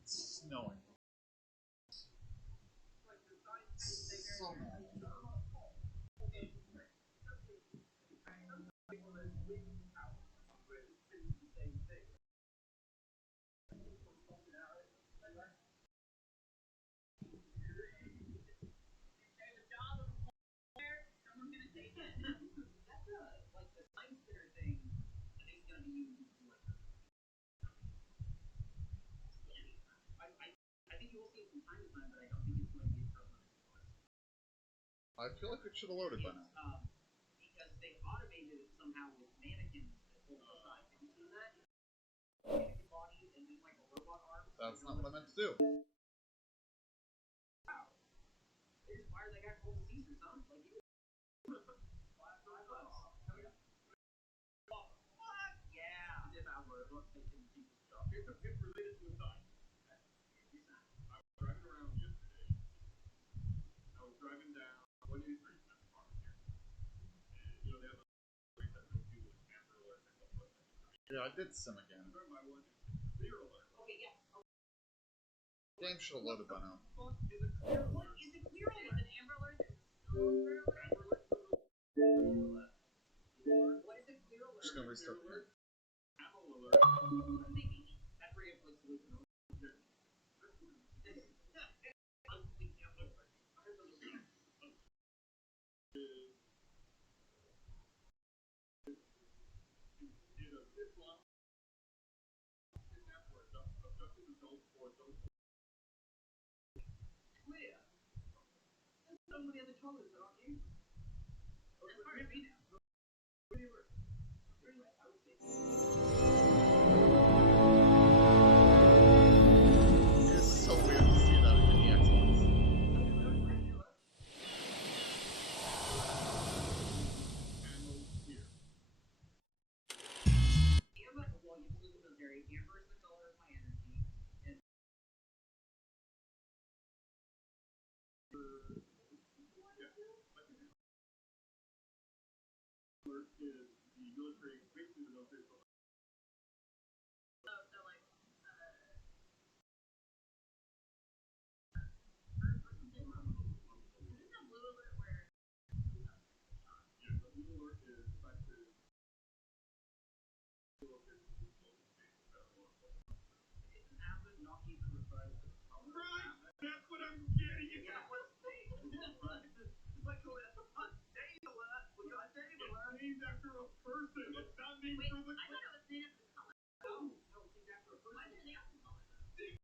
It's snowing. So mad. I feel like it should have loaded by now. Because they automated it somehow with mannequins that hold the side. Have you seen that? Mannequin body and then like a robot arm. That's not what I meant to do. Wow. They just fired that guy from the Caesars, huh? Like you. $5. What? Yeah. If I were to take him to the job. It's related to a sign. I was driving around yesterday. I was driving down 183. Yeah, I did sim again. Okay, yeah. Game should have loaded by now. What is a clear alert? Is it clear alert? Is it amber alert? Clear alert? What is a clear alert? Just gonna restart the game. Amber alert. Maybe. That's where you have like solution. Clear. Some of the other toilets, aren't you? That's hard to be now. It is so weird to see that in the Xbox. Amber, well, you believe in the military. Amber is the color of my energy. And is the military, basically the military. So like, isn't that blue alert where? Yeah, the blue alert is effective. Isn't Amber not even referred to as color? Right, that's what I'm getting. Yeah, what's Dave? It's like, oh, that's a Dave alert. We got Dave alert. It's named after a person. It's not named for the. I thought it was named after the color. No, it's named after a person. Why did they have the color? Maybe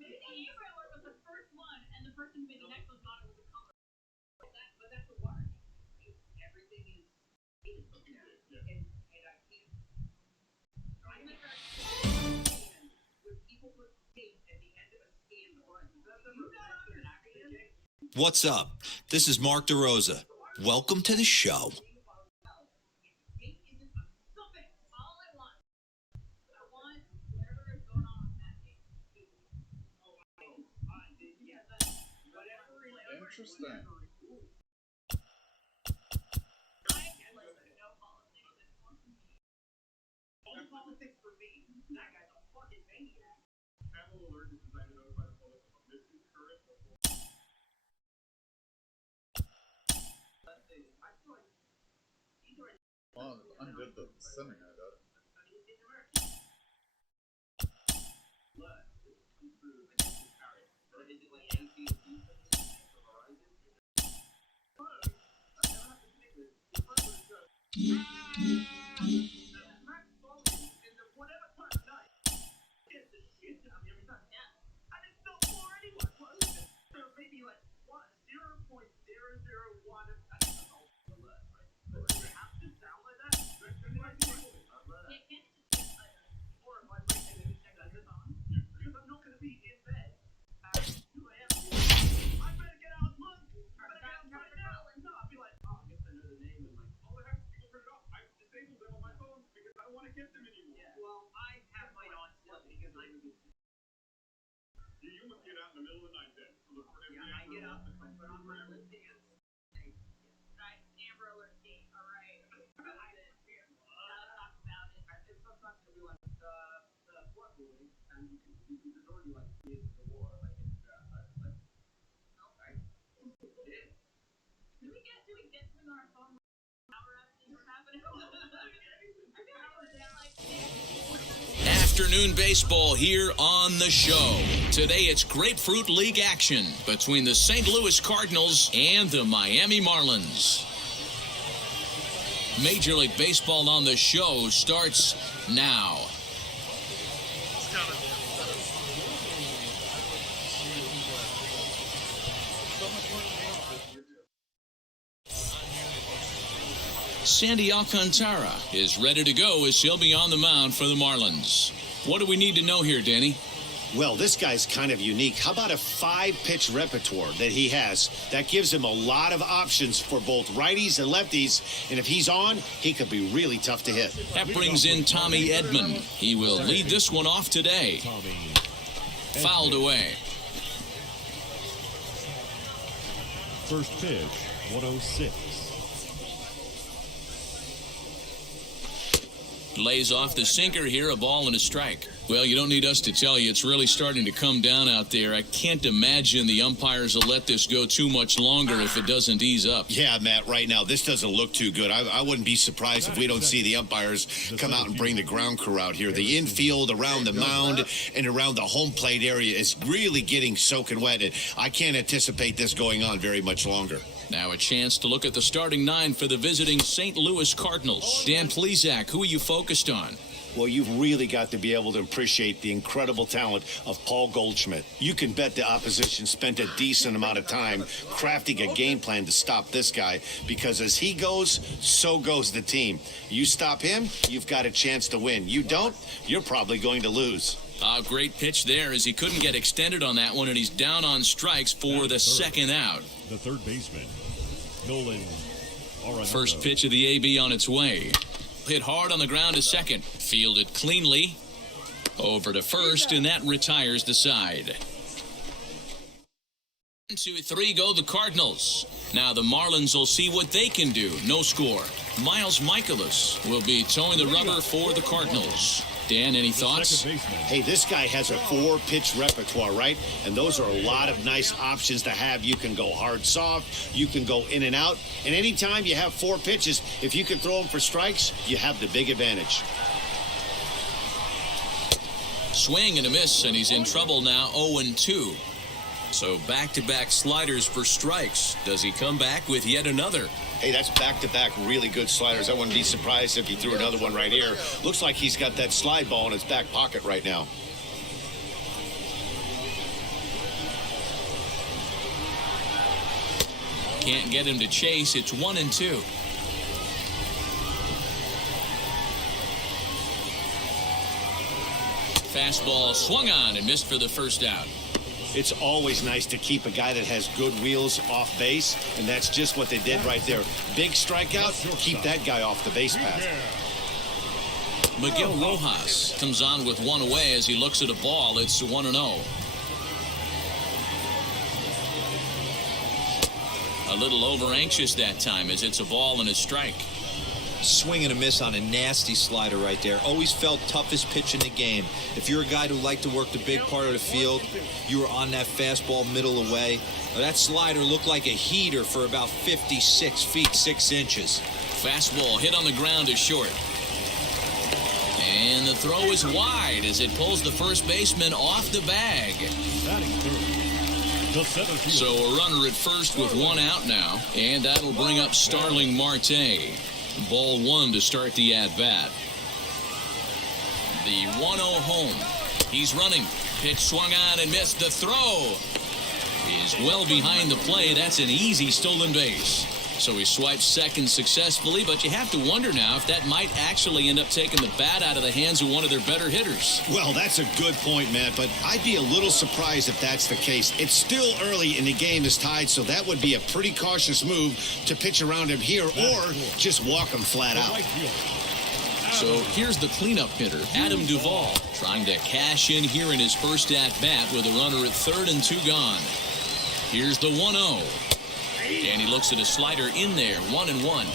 the Amber alert was the first one, and the person who made the next one thought it was a color. But that's the water. Everything is. Yeah. And I can't. I'm the person when people put tape at the end of a scan button. You don't understand. What's up? This is Mark DeRosa. Welcome to the show. Tape isn't a suffix. All it That guy's a fucking maniac. Apple alert is designed to notify the public of a missing current or Oh, undid the sending I got. You must get out in the middle of the night then. So look for every I get up and put on my lip dance. Hey, right, Amber Alert Gate, alright. Gotta talk about it. And sometimes it'll be like the flood ruling, and you can just already like create the war, like it's like okay. Yeah. Do we get through our phone hour after we're happening? Afternoon baseball here on the show. Today it's Grapefruit League action between the St. Louis Cardinals and the Miami Marlins. Major League Baseball on the show starts now. Sandy Alcantara is ready to go as he'll be on the mound for the Marlins. What do we need to know here, Danny? Well, this guy's kind of unique. How about a 5-pitch repertoire that he has? That gives him a lot of options for both righties and lefties. And if he's on, he could be really tough to hit. That brings in Tommy Edman. He will lead this one off today. Fouled away. First pitch, 106. Lays off the sinker here, a ball and a strike. Well, you don't need us to tell you it's really starting to come down out there. I can't imagine the umpires will let this go too much longer if it doesn't ease up. Yeah, Matt, right now, this doesn't look too good. I wouldn't be surprised if we don't see the umpires come out and bring the ground crew out here. The infield around the mound and around the home plate area is really getting soaking wet. And I can't anticipate this going on very much longer. Now a chance to look at the starting 9 for the visiting St. Louis Cardinals. Dan Plesac, who are you focused on? Well, you've really got to be able to appreciate the incredible talent of Paul Goldschmidt. You can bet the opposition spent a decent amount of time crafting a game plan to stop this guy, because as he goes, so goes the team. You stop him, you've got a chance to win. You don't, you're probably going to lose. A great pitch there as he couldn't get extended on that one, and he's down on strikes for the second out. The third baseman, Nolan Arenado. First pitch of the AB on its way. Hit hard on the ground to second. Fielded cleanly. Over to first, and that retires the side. 1, 2, 3 go the Cardinals. Now the Marlins will see what they can do. No score. Miles Michaelis will be towing the rubber for the Cardinals. Dan, any thoughts? Hey, this guy has a 4-pitch repertoire, right? And those are a lot of nice options to have. You can go hard, soft. You can go in and out. And anytime you have 4 pitches, if you can throw them for strikes, you have the big advantage. Swing and a miss, and he's in trouble now, 0-2. So back-to-back sliders for strikes. Does he come back with yet another? Hey, that's back-to-back really good sliders. I wouldn't be surprised if he threw another one right here. Looks like he's got that slide ball in his back pocket right now. Can't get him to chase. It's 1-2. Fastball swung on and missed for the first out. It's always nice to keep a guy that has good wheels off base, and that's just what they did right there. Big strikeout, keep that guy off the base path. Miguel Rojas comes on with one away as he looks at a ball. It's 1-0. A little over anxious that time as it's a ball and a strike. Swing and a miss on a nasty slider right there. Always felt toughest pitch in the game. If you're a guy who liked to work the big part of the field, you were on that fastball middle away. That slider looked like a heater for about 56 feet 6 inches. Fastball hit on the ground to short. And the throw is wide as it pulls the first baseman off the bag. Batting third, the center fielder. So a runner at first with one out now, and that'll bring up Starling Marte. Ball one to start the at-bat. The 1-0 home. He's running. Pitch swung on and missed. The throw is well behind the play. That's an easy stolen base. So he swipes second successfully, but you have to wonder now if that might actually end up taking the bat out of the hands of one of their better hitters. Well, that's a good point, Matt, but I'd be a little surprised if that's the case. It's still early and the game is tied, so that would be a pretty cautious move to pitch around him here or just walk him flat out. So here's the cleanup hitter, Adam Duvall, trying to cash in here in his first at-bat with a runner at third and 2 gone. Here's the 1-0. And he looks at a slider in there, 1-1.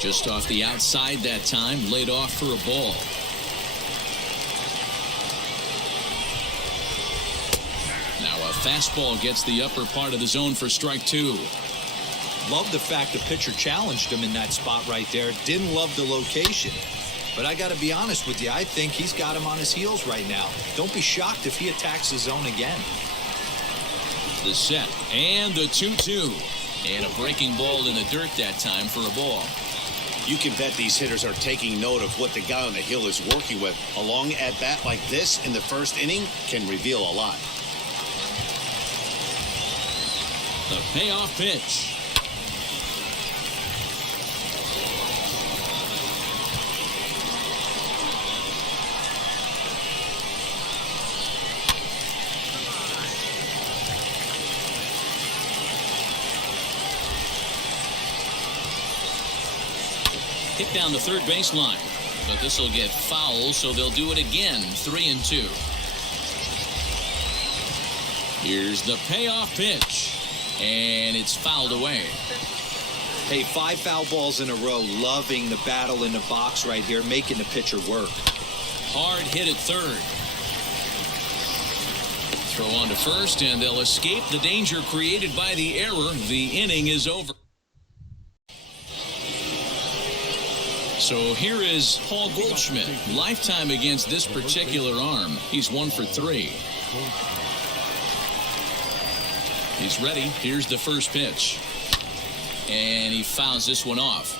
Just off the outside that time, laid off for a ball. Now a fastball gets the upper part of the zone for strike 2. Love the fact the pitcher challenged him in that spot right there. Didn't love the location. But I got to be honest with you, I think he's got him on his heels right now. Don't be shocked if he attacks the zone again. The set and the 2-2. And a breaking ball in the dirt that time for a ball. You can bet these hitters are taking note of what the guy on the hill is working with. A long at-bat like this in the first inning can reveal a lot. The payoff pitch. Hit down the third baseline, but this will get foul, so they'll do it again. 3-2. Here's the payoff pitch, and it's fouled away. Hey, 5 foul balls in a row. Loving the battle in the box right here, making the pitcher work. Hard hit at third. Throw on to first, and they'll escape the danger created by the error. The inning is over. So here is Paul Goldschmidt. Lifetime against this particular arm. He's 1 for 3. He's ready. Here's the first pitch. And he fouls this one off.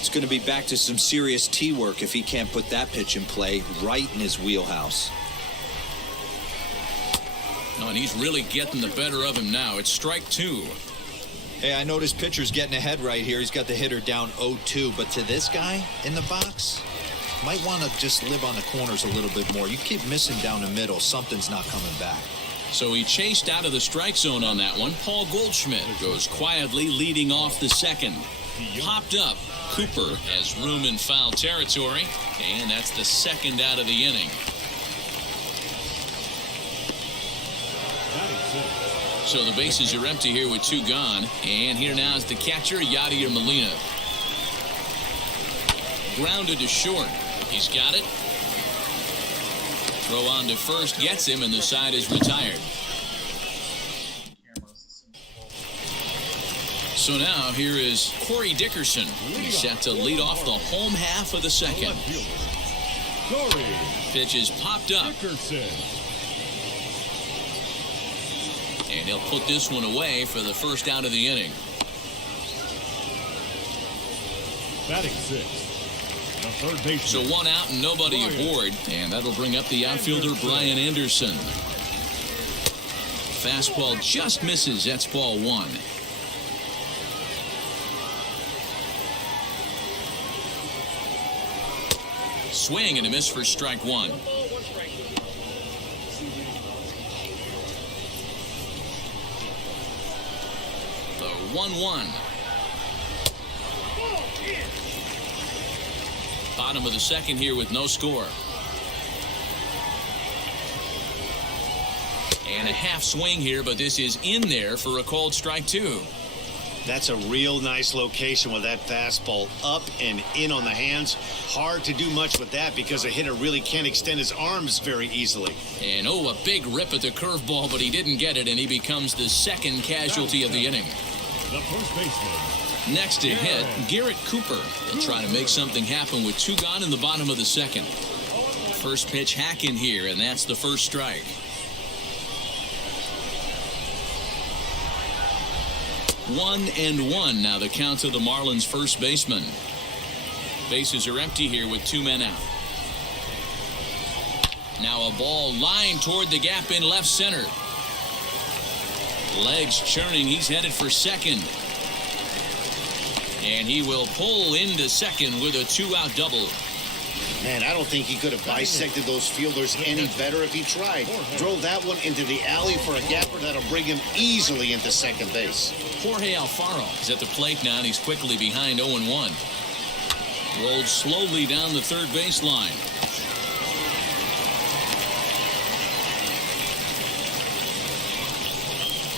It's going to be back to some serious tee work if he can't put that pitch in play right in his wheelhouse. Oh, and he's really getting the better of him now. It's strike 2. Hey, I know this pitcher's getting ahead right here. He's got the hitter down 0-2. But to this guy in the box, might want to just live on the corners a little bit more. You keep missing down the middle, something's not coming back. So he chased out of the strike zone on that one. Paul Goldschmidt goes quietly leading off the second. Popped up. Cooper has room in foul territory. And that's the second out of the inning. So the bases are empty here with 2 gone. And here now is the catcher, Yadier Molina. Grounded to short. He's got it. Throw on to first gets him, and the side is retired. So now here is Corey Dickerson. He's set to lead off the home half of the second. Pitch is popped up. And he'll put this one away for the first out of the inning. Batting 6. The third baseman. So 1 out and nobody aboard. And that'll bring up the outfielder, Brian Anderson. Fastball just misses. That's ball 1. Swing and a miss for strike 1. The 1-1. Bottom of the second here with no score. And a half swing here, but this is in there for a called strike two. That's a real nice location with that fastball up and in on the hands. Hard to do much with that because a hitter really can't extend his arms very easily. And a big rip at the curveball, but he didn't get it, and he becomes the second casualty of the inning. The first baseman. Next to hit, Garrett Cooper. He'll try to make something happen with two gone in the bottom of the second. First pitch hack in here, and that's the first strike. 1-1 now the count to the Marlins first baseman. Bases are empty here with two men out. Now a ball lined toward the gap in left center. Legs churning, he's headed for second. And he will pull into second with a two-out double. Man, I don't think he could have bisected those fielders any better if he tried. Drove that one into the alley for a gapper that'll bring him easily into second base. Jorge Alfaro is at the plate now, and he's quickly behind 0-1. Rolled slowly down the third baseline.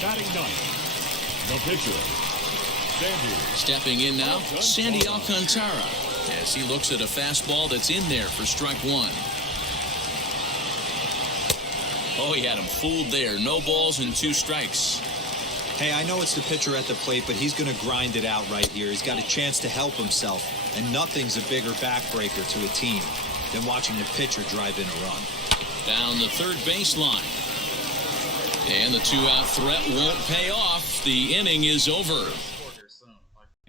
Batting ninth, the pitcher, Sandy. Stepping in now, Sandy Alcantara, as he looks at a fastball that's in there for strike one. Oh, he had him fooled there. No balls and two strikes. Hey, I know it's the pitcher at the plate, but he's going to grind it out right here. He's got a chance to help himself, and nothing's a bigger backbreaker to a team than watching the pitcher drive in a run. Down the third baseline. And the two-out threat won't pay off. The inning is over.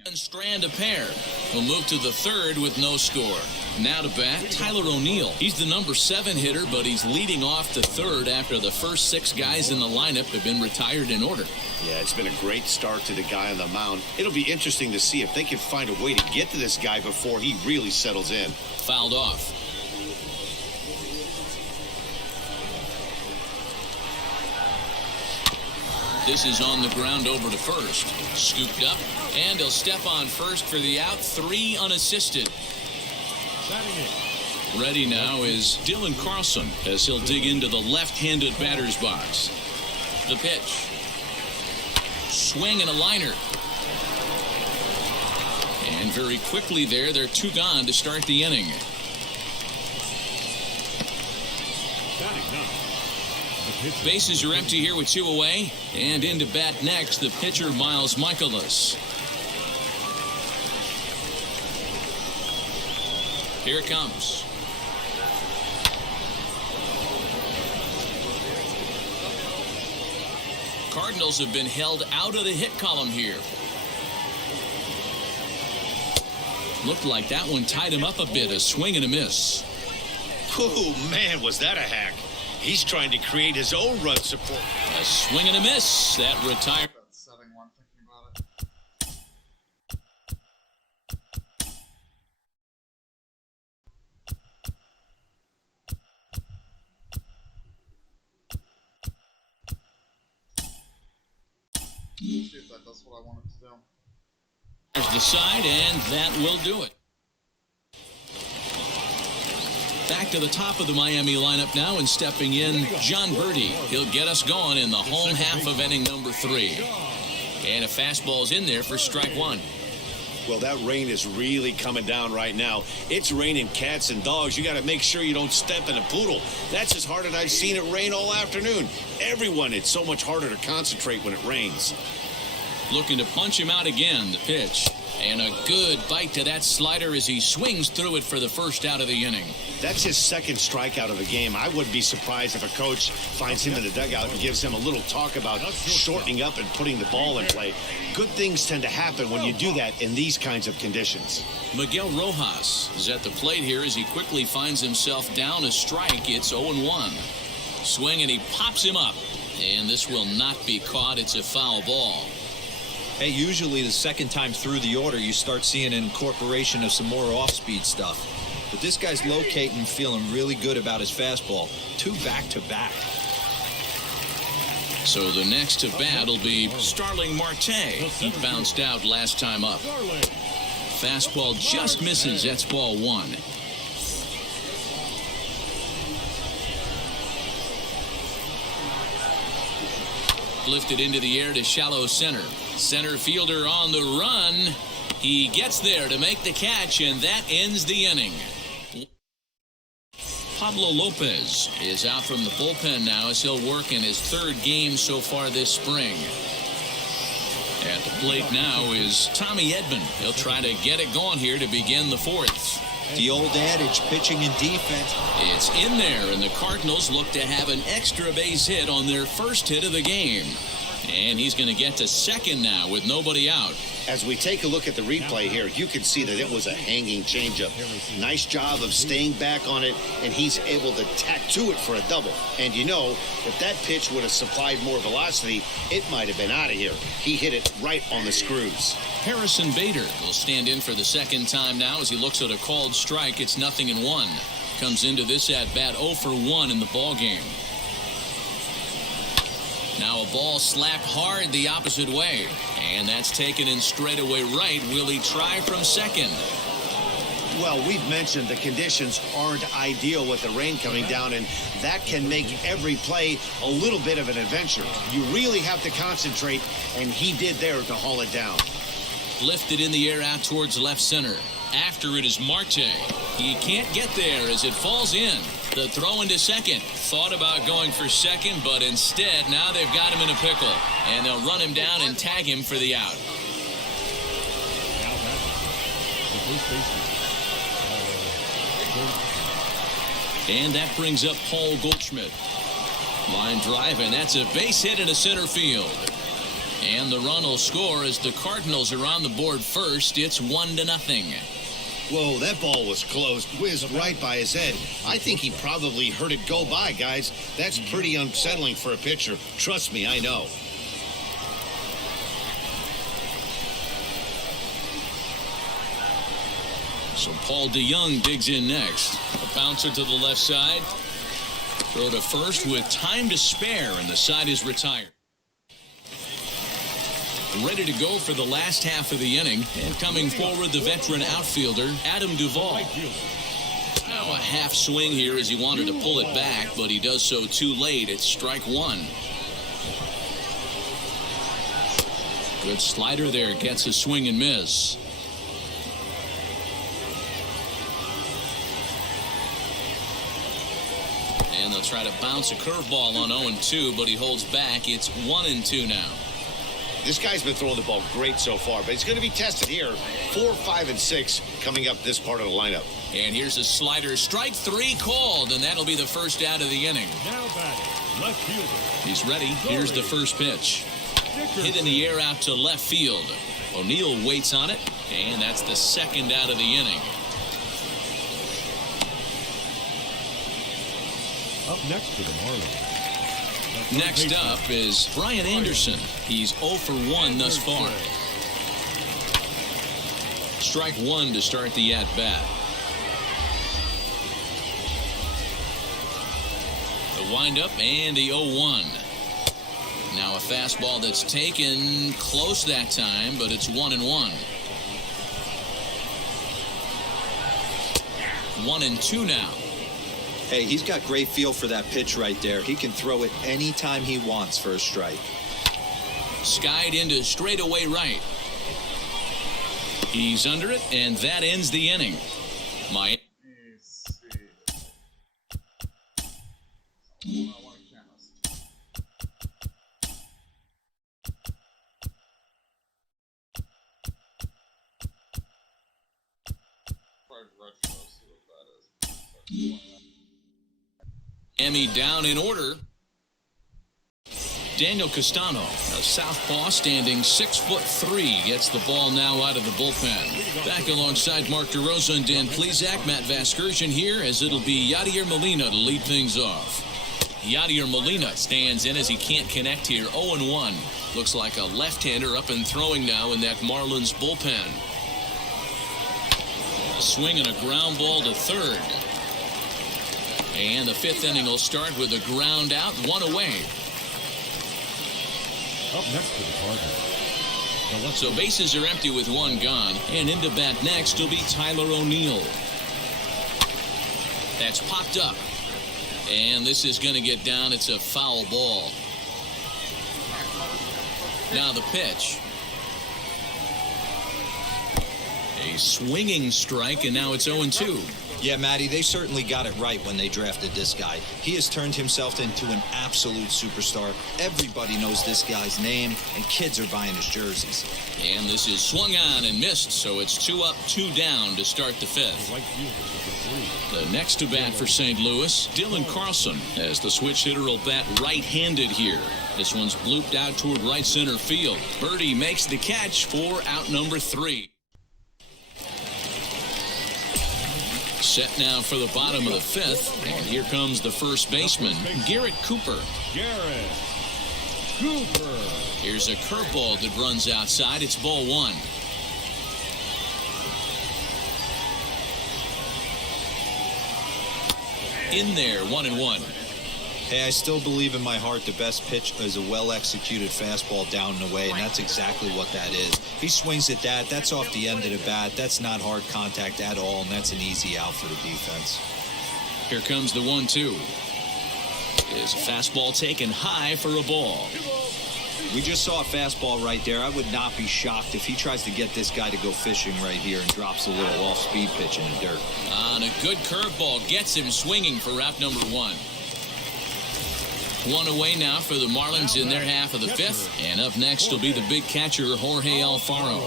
And strand a pair. Will move to the third with no score. Now to bat, Tyler O'Neill. He's the number 7 hitter, but he's leading off the third after the first 6 guys in the lineup have been retired in order. Yeah, it's been a great start to the guy on the mound. It'll be interesting to see if they can find a way to get to this guy before he really settles in. Fouled off. This is on the ground over to first. Scooped up, and he'll step on first for the out. 3 unassisted. Ready now is Dylan Carlson as he'll dig into the left-handed batter's box. The pitch. Swing and a liner. And very quickly they're 2 gone to start the inning. Bases are empty here with 2 away. And into bat next, the pitcher, Miles Michaelis. Here it comes. Cardinals have been held out of the hit column here. Looked like that one tied him up a bit. A swing and a miss. Oh, man, was that a hack. He's trying to create his own run support. A swing and a miss. That retired. Setting one, thinking about it. See if that does what I want it to do. There's the side, and that will do it. Back to the top of the Miami lineup now, and stepping in, John Birdie. He'll get us going in the home half of inning number 3. And a fastball's in there for strike 1. Well, that rain is really coming down right now. It's raining cats and dogs. You got to make sure you don't step in a poodle. That's as hard as I've seen it rain all afternoon. Everyone, it's so much harder to concentrate when it rains. Looking to punch him out again, the pitch. And a good bite to that slider as he swings through it for the first out of the inning. That's his second strikeout of the game. I wouldn't be surprised if a coach finds him in the dugout and gives him a little talk about shortening up and putting the ball in play. Good things tend to happen when you do that in these kinds of conditions. Miguel Rojas is at the plate here as he quickly finds himself down a strike. It's 0-1. Swing, and he pops him up. And this will not be caught. It's a foul ball. Hey, usually the second time through the order, you start seeing an incorporation of some more off-speed stuff. But this guy's locating, feeling really good about his fastball. 2 back-to-back. So the next to bat will be Starling Marte. He bounced out last time up. Fastball just misses. That's ball 1. Lifted into the air to shallow center. Center fielder on the run. He gets there to make the catch, and that ends the inning. Pablo Lopez is out from the bullpen now as he'll work in his third game so far this spring. At the plate now is Tommy Edman. He'll try to get it going here to begin the fourth. The old adage, pitching and defense. It's in there, and the Cardinals look to have an extra base hit on their first hit of the game. And he's going to get to second now with nobody out. As we take a look at the replay here, you can see that it was a hanging changeup. Nice job of staying back on it, and he's able to tattoo it for a double. And you know, if that pitch would have supplied more velocity, it might have been out of here. He hit it right on the screws. Harrison Bader will stand in for the second time now as he looks at a called strike. It's 0-1. Comes into this at-bat 0 for 1 in the ball game. Now a ball slapped hard the opposite way. And that's taken in straightaway right. Will he try from second? Well, we've mentioned the conditions aren't ideal with the rain coming down, and that can make every play a little bit of an adventure. You really have to concentrate, and he did there to haul it down. Lifted in the air out towards left center. After it is Marte. He can't get there as it falls in. The throw into second. Thought about going for second, but instead now they've got him in a pickle. And they'll run him down and tag him for the out. Now back, the first baseman. And that brings up Paul Goldschmidt. Line drive, and that's a base hit into center field. And the run will score as the Cardinals are on the board first. It's 1-0. Whoa, that ball was close. Whizzed right by his head. I think he probably heard it go by, guys. That's pretty unsettling for a pitcher. Trust me, I know. So Paul DeYoung digs in next. A bouncer to the left side. Throw to first with time to spare, and the side is retired. Ready to go for the last half of the inning, and coming forward the veteran outfielder Adam Duvall. Now a half swing here as he wanted to pull it back, but he does so too late. It's strike one. Good slider there, gets a swing and miss. And they'll try to bounce a curveball on 0-2, but he holds back. It's 1-2 now. This guy's been throwing the ball great so far, but he's going to be tested here. 4, 5, and 6 coming up this part of the lineup. And here's a slider. Strike three called, and that'll be the first out of the inning. Now batting, left fielder. He's ready. Here's the first pitch. Hit in the air out to left field. O'Neill waits on it, and that's the second out of the inning. Up next for the Marlins. Next up is Brian Anderson. He's 0 for 1 thus far. Strike one to start the at-bat. The windup and the 0-1. Now a fastball that's taken close that time, but it's 1-1. 1-2 now. Hey, he's got great feel for that pitch right there. He can throw it anytime he wants for a strike. Skied into straightaway right. He's under it, and that ends the inning. Emmy down in order. Daniel Castano, a southpaw standing 6'3", gets the ball now out of the bullpen. Back alongside Mark DeRosa and Dan Plesac, Matt Vasgersian here, as it'll be Yadier Molina to lead things off. Yadier Molina stands in as he can't connect here. 0-1. Looks like a left-hander up and throwing now in that Marlins bullpen. A swing and a ground ball to third. And the fifth inning will start with a ground out, one away. Up next for the Cardinals. So bases are empty with one gone. And into bat next will be Tyler O'Neill. That's popped up. And this is going to get down. It's a foul ball. Now the pitch. A swinging strike, and now it's 0-2. Yeah, Matty, they certainly got it right when they drafted this guy. He has turned himself into an absolute superstar. Everybody knows this guy's name, and kids are buying his jerseys. And this is swung on and missed, so it's 2 up, 2 down to start the 5th. The next to bat for St. Louis, Dylan Carlson, as the switch hitter will bat right-handed here. This one's blooped out toward right center field. Birdie makes the catch for out number 3. Set now for the bottom of the 5th, and here comes the first baseman, Garrett Cooper. Garrett Cooper. Here's a curveball that runs outside. It's ball 1. In there, 1-1. Hey, I still believe in my heart the best pitch is a well-executed fastball down and away, and that's exactly what that is. He swings at that. That's off the end of the bat. That's not hard contact at all, and that's an easy out for the defense. Here comes the 1-2. Is a fastball taken high for a ball. We just saw a fastball right there. I would not be shocked if he tries to get this guy to go fishing right here and drops a little off-speed pitch in the dirt. On a good curveball gets him swinging for out number 1. 1 away now for the Marlins in their half of the 5th. And up next will be the big catcher, Jorge Alfaro.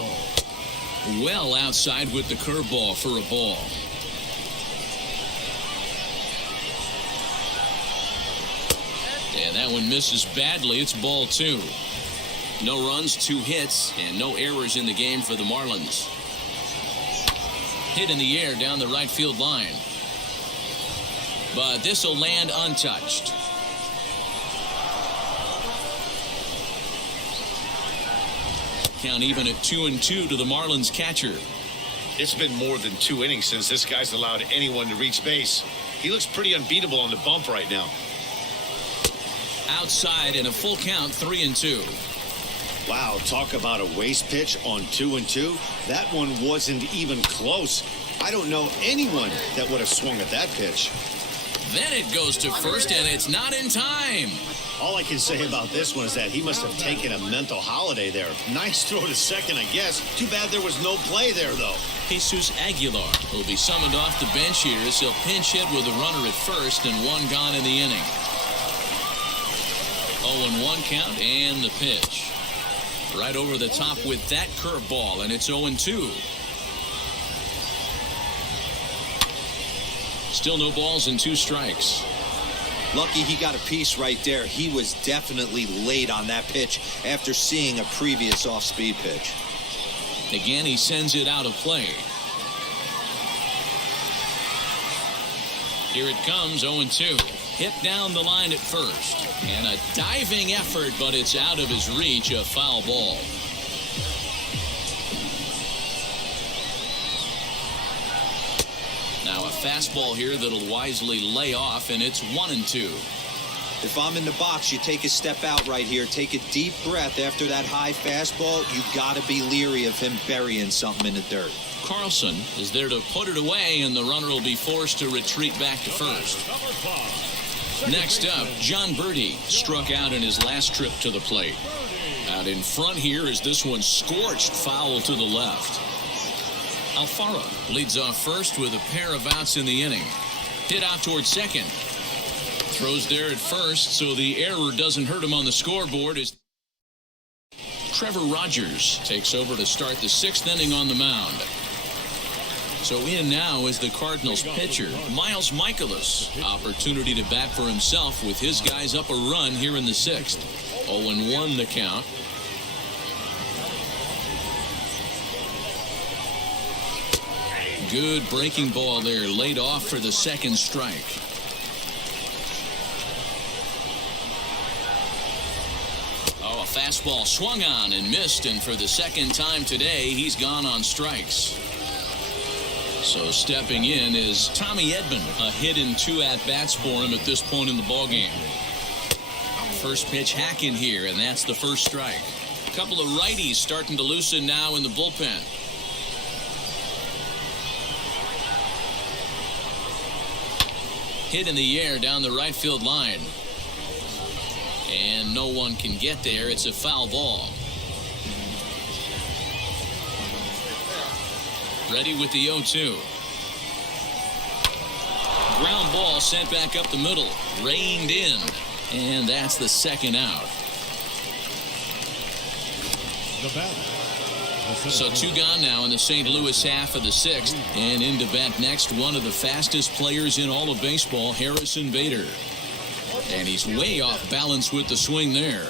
Well outside with the curveball for a ball. And that one misses badly. It's ball 2. No runs, 2 hits, and no errors in the game for the Marlins. Hit in the air down the right field line. But this will land untouched. Count even at 2-2 to the Marlins catcher. It's been more than 2 innings since this guy's allowed anyone to reach base. He looks pretty unbeatable on the bump right now. Outside in a full count, 3-2. Wow, talk about a waste pitch on 2-2. That one wasn't even close. I don't know anyone that would have swung at that pitch. Then it goes to first, and it's not in time. All I can say about this one is that he must have taken a mental holiday there. Nice throw to second, I guess. Too bad there was no play there, though. Jesus Aguilar will be summoned off the bench here as he'll pinch hit with a runner at first and 1 gone in the inning. 0-1 count and the pitch. Right over the top with that curveball, and it's 0-2. Still no balls and 2 strikes. Lucky he got a piece right there. He was definitely late on that pitch after seeing a previous off-speed pitch. Again, he sends it out of play. Here it comes, 0-2. Hit down the line at first. And a diving effort, but it's out of his reach, a foul ball. Now a fastball here that'll wisely lay off, and it's 1-2. If I'm in the box, you take a step out right here. Take a deep breath after that high fastball. You got to be leery of him burying something in the dirt. Carlson is there to put it away, and the runner will be forced to retreat back to first. Next up, John Birdie struck out in his last trip to the plate. Out in front here is this one scorched foul to the left. Alfaro leads off first with a pair of outs in the inning. Hit out toward second. Throws there at first, so the error doesn't hurt him on the scoreboard as Trevor Rogers takes over to start the 6th inning on the mound. So in now is the Cardinals pitcher, Miles Michaelis. Opportunity to bat for himself with his guys up a run here in the 6th. 0-1 the count. Good breaking ball there, laid off for the 2nd strike. Oh, a fastball swung on and missed, and for the 2nd time today, he's gone on strikes. So stepping in is Tommy Edman, a hit in 2 at-bats for him at this point in the ballgame. First pitch hack in here, and that's the 1st strike. A couple of righties starting to loosen now in the bullpen. Hit in the air down the right field line. And no one can get there. It's a foul ball. Ready with the 0-2. Ground ball sent back up the middle. Reined in. And that's the second out. The batter. So 2 gone now in the St. Louis half of the 6th. And into bat next, one of the fastest players in all of baseball, Harrison Bader. And he's way off balance with the swing there.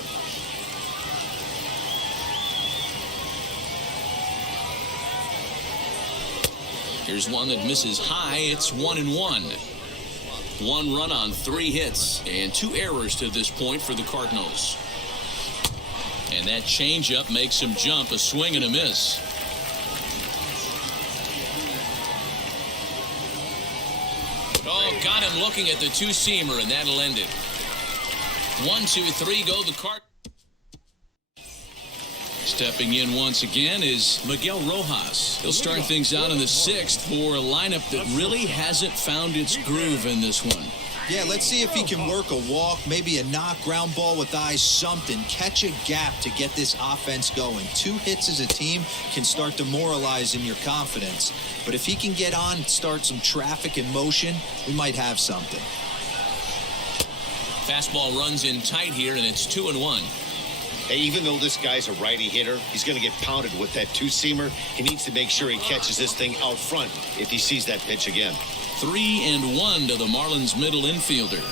Here's one that misses high. It's 1-1. 1 run on 3 hits and 2 errors to this point for the Cardinals. And that changeup makes him jump. A swing and a miss. Oh, got him looking at the 2-seamer, and that'll end it. 1, 2, 3, go the Cardinals. Stepping in once again is Miguel Rojas. He'll start things out in the 6th for a lineup that really hasn't found its groove in this one. Yeah, let's see if he can work a walk, maybe a knock, ground ball with eyes, something. Catch a gap to get this offense going. 2 hits as a team can start demoralizing your confidence. But if he can get on and start some traffic in motion, we might have something. Fastball runs in tight here, and it's 2-1. Hey, even though this guy's a righty hitter, he's going to get pounded with that 2-seamer. He needs to make sure he catches this thing out front if he sees that pitch again. 3-1 to the Marlins middle infielder.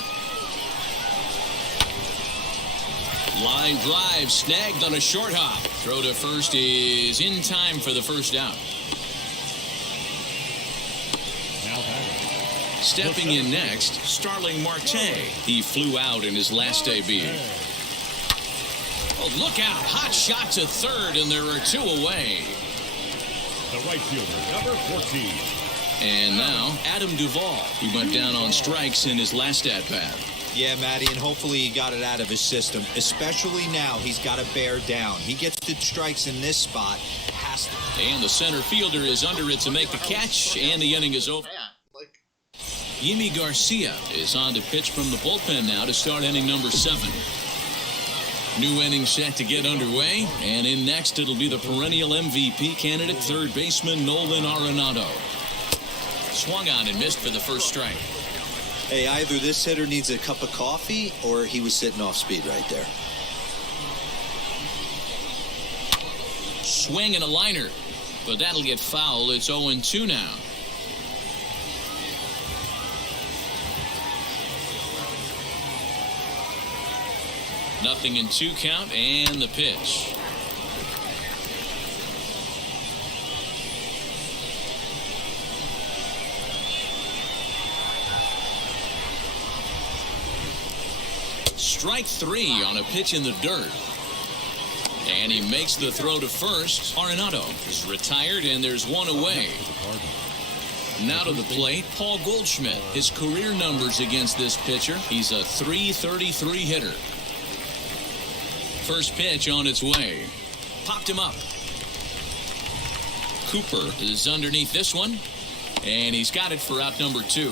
Line drive snagged on a short hop. Throw to first is in time for the first out. Now batting. Stepping in next, Starling Marte. He flew out in his last debut. Oh, look out. Hot shot to third, and there are 2 away. The right fielder, number 14. And now, Adam Duvall. He went down on strikes in his last at-bat. Yeah, Matty, and hopefully he got it out of his system. Especially now, he's got to bear down. He gets the strikes in this spot. Has to. And the center fielder is under it to make the catch, and the inning is over. Yimi Garcia is on to pitch from the bullpen now to start inning number 7. New inning set to get underway, and in next it'll be the perennial MVP candidate, third baseman Nolan Arenado. Swung on and missed for the first strike. Hey, either this hitter needs a cup of coffee or he was sitting off speed right there. Swing and a liner, but that'll get foul. It's 0-2 now. Nothing in 2 count, and the pitch. Strike 3 on a pitch in the dirt. And he makes the throw to first. Arenado is retired, and there's 1 away. Now to the plate, Paul Goldschmidt. His career numbers against this pitcher, he's a .333 hitter. First pitch on its way. Popped him up. Cooper is underneath this one, and he's got it for out number 2.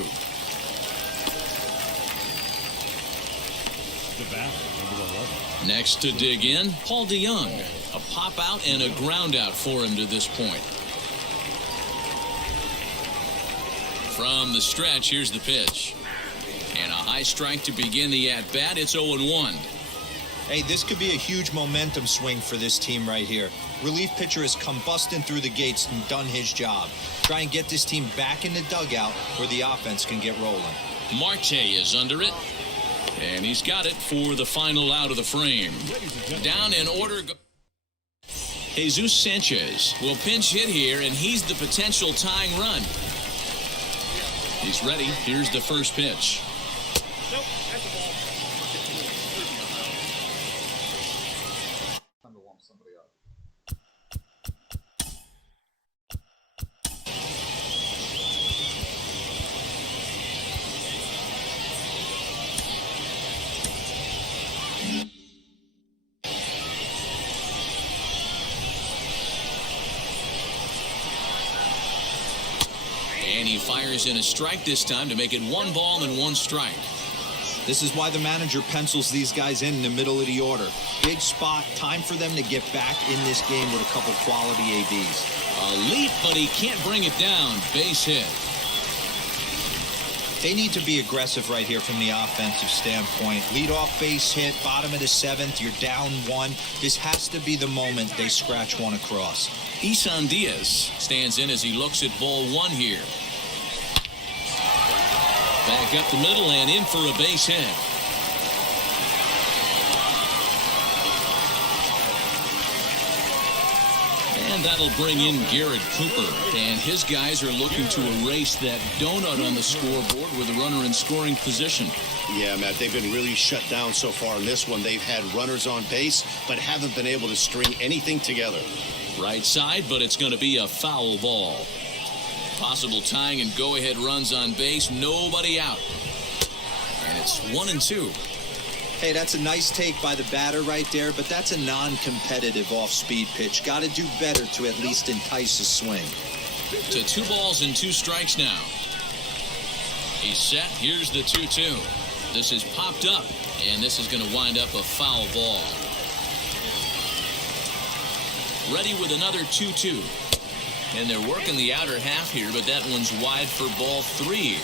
The batter, number 11. Next to dig in, Paul DeYoung. A pop out and a ground out for him to this point. From the stretch, here's the pitch. And a high strike to begin the at-bat. It's 0-1. Hey, this could be a huge momentum swing for this team right here. Relief pitcher has come busting through the gates and done his job. Try and get this team back in the dugout where the offense can get rolling. Marte is under it, and he's got it for the final out of the frame. Down in order. Jesus Sanchez will pinch hit here, and he's the potential tying run. He's ready. Here's the first pitch. Nope, that's a ball. Time to warm somebody up. And he fires in a strike this time to make it 1 ball and 1 strike. This is why the manager pencils these guys in the middle of the order. Big spot, time for them to get back in this game with a couple quality ABs. A leap, but he can't bring it down. Base hit. They need to be aggressive right here from the offensive standpoint. Lead off base hit, bottom of the seventh, you're down one. This has to be the moment they scratch one across. Isan Diaz stands in as he looks at ball one here. Back up the middle and in for a base hit. And that'll bring in Garrett Cooper. And his guys are looking to erase that donut on the scoreboard with a runner in scoring position. Yeah, Matt, they've been really shut down so far in this one. They've had runners on base, but haven't been able to string anything together. Right side, but it's going to be a foul ball. Possible tying and go-ahead runs on base. Nobody out. And it's 1-2. Hey, that's a nice take by the batter right there, but that's a non-competitive off-speed pitch. Got to do better to at least entice a swing. To 2 balls and 2 strikes now. He's set. Here's the 2-2. This is popped up, and this is going to wind up a foul ball. Ready with another 2-2. And they're working the outer half here, but that one's wide for ball 3.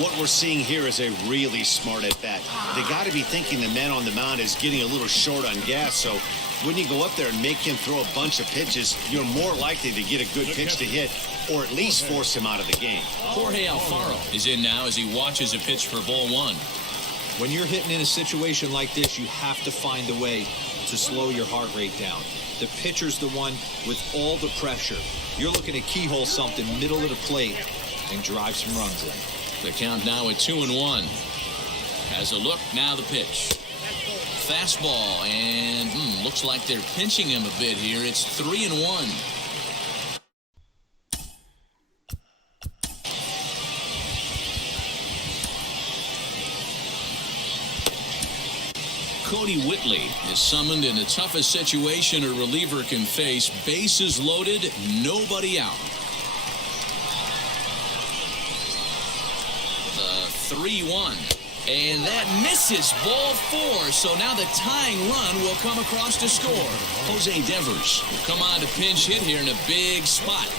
What we're seeing here is a really smart at-bat. They got to be thinking the man on the mound is getting a little short on gas, so when you go up there and make him throw a bunch of pitches, you're more likely to get a good pitch to hit, or at least force him out of the game. Jorge Alfaro is in now as he watches a pitch for ball 1. When you're hitting in a situation like this, you have to find a way to slow your heart rate down. The pitcher's the one with all the pressure. You're looking to keyhole something middle of the plate and drive some runs in. The count now at 2-1. Has a look, now the pitch. Fastball, and looks like they're pinching him a bit here. It's 3-1. Cody Whitley is summoned in the toughest situation a reliever can face. Bases loaded, nobody out. The 3-1. And that misses ball 4. So now the tying run will come across to score. Jose Devers will come on to pinch hit here in a big spot.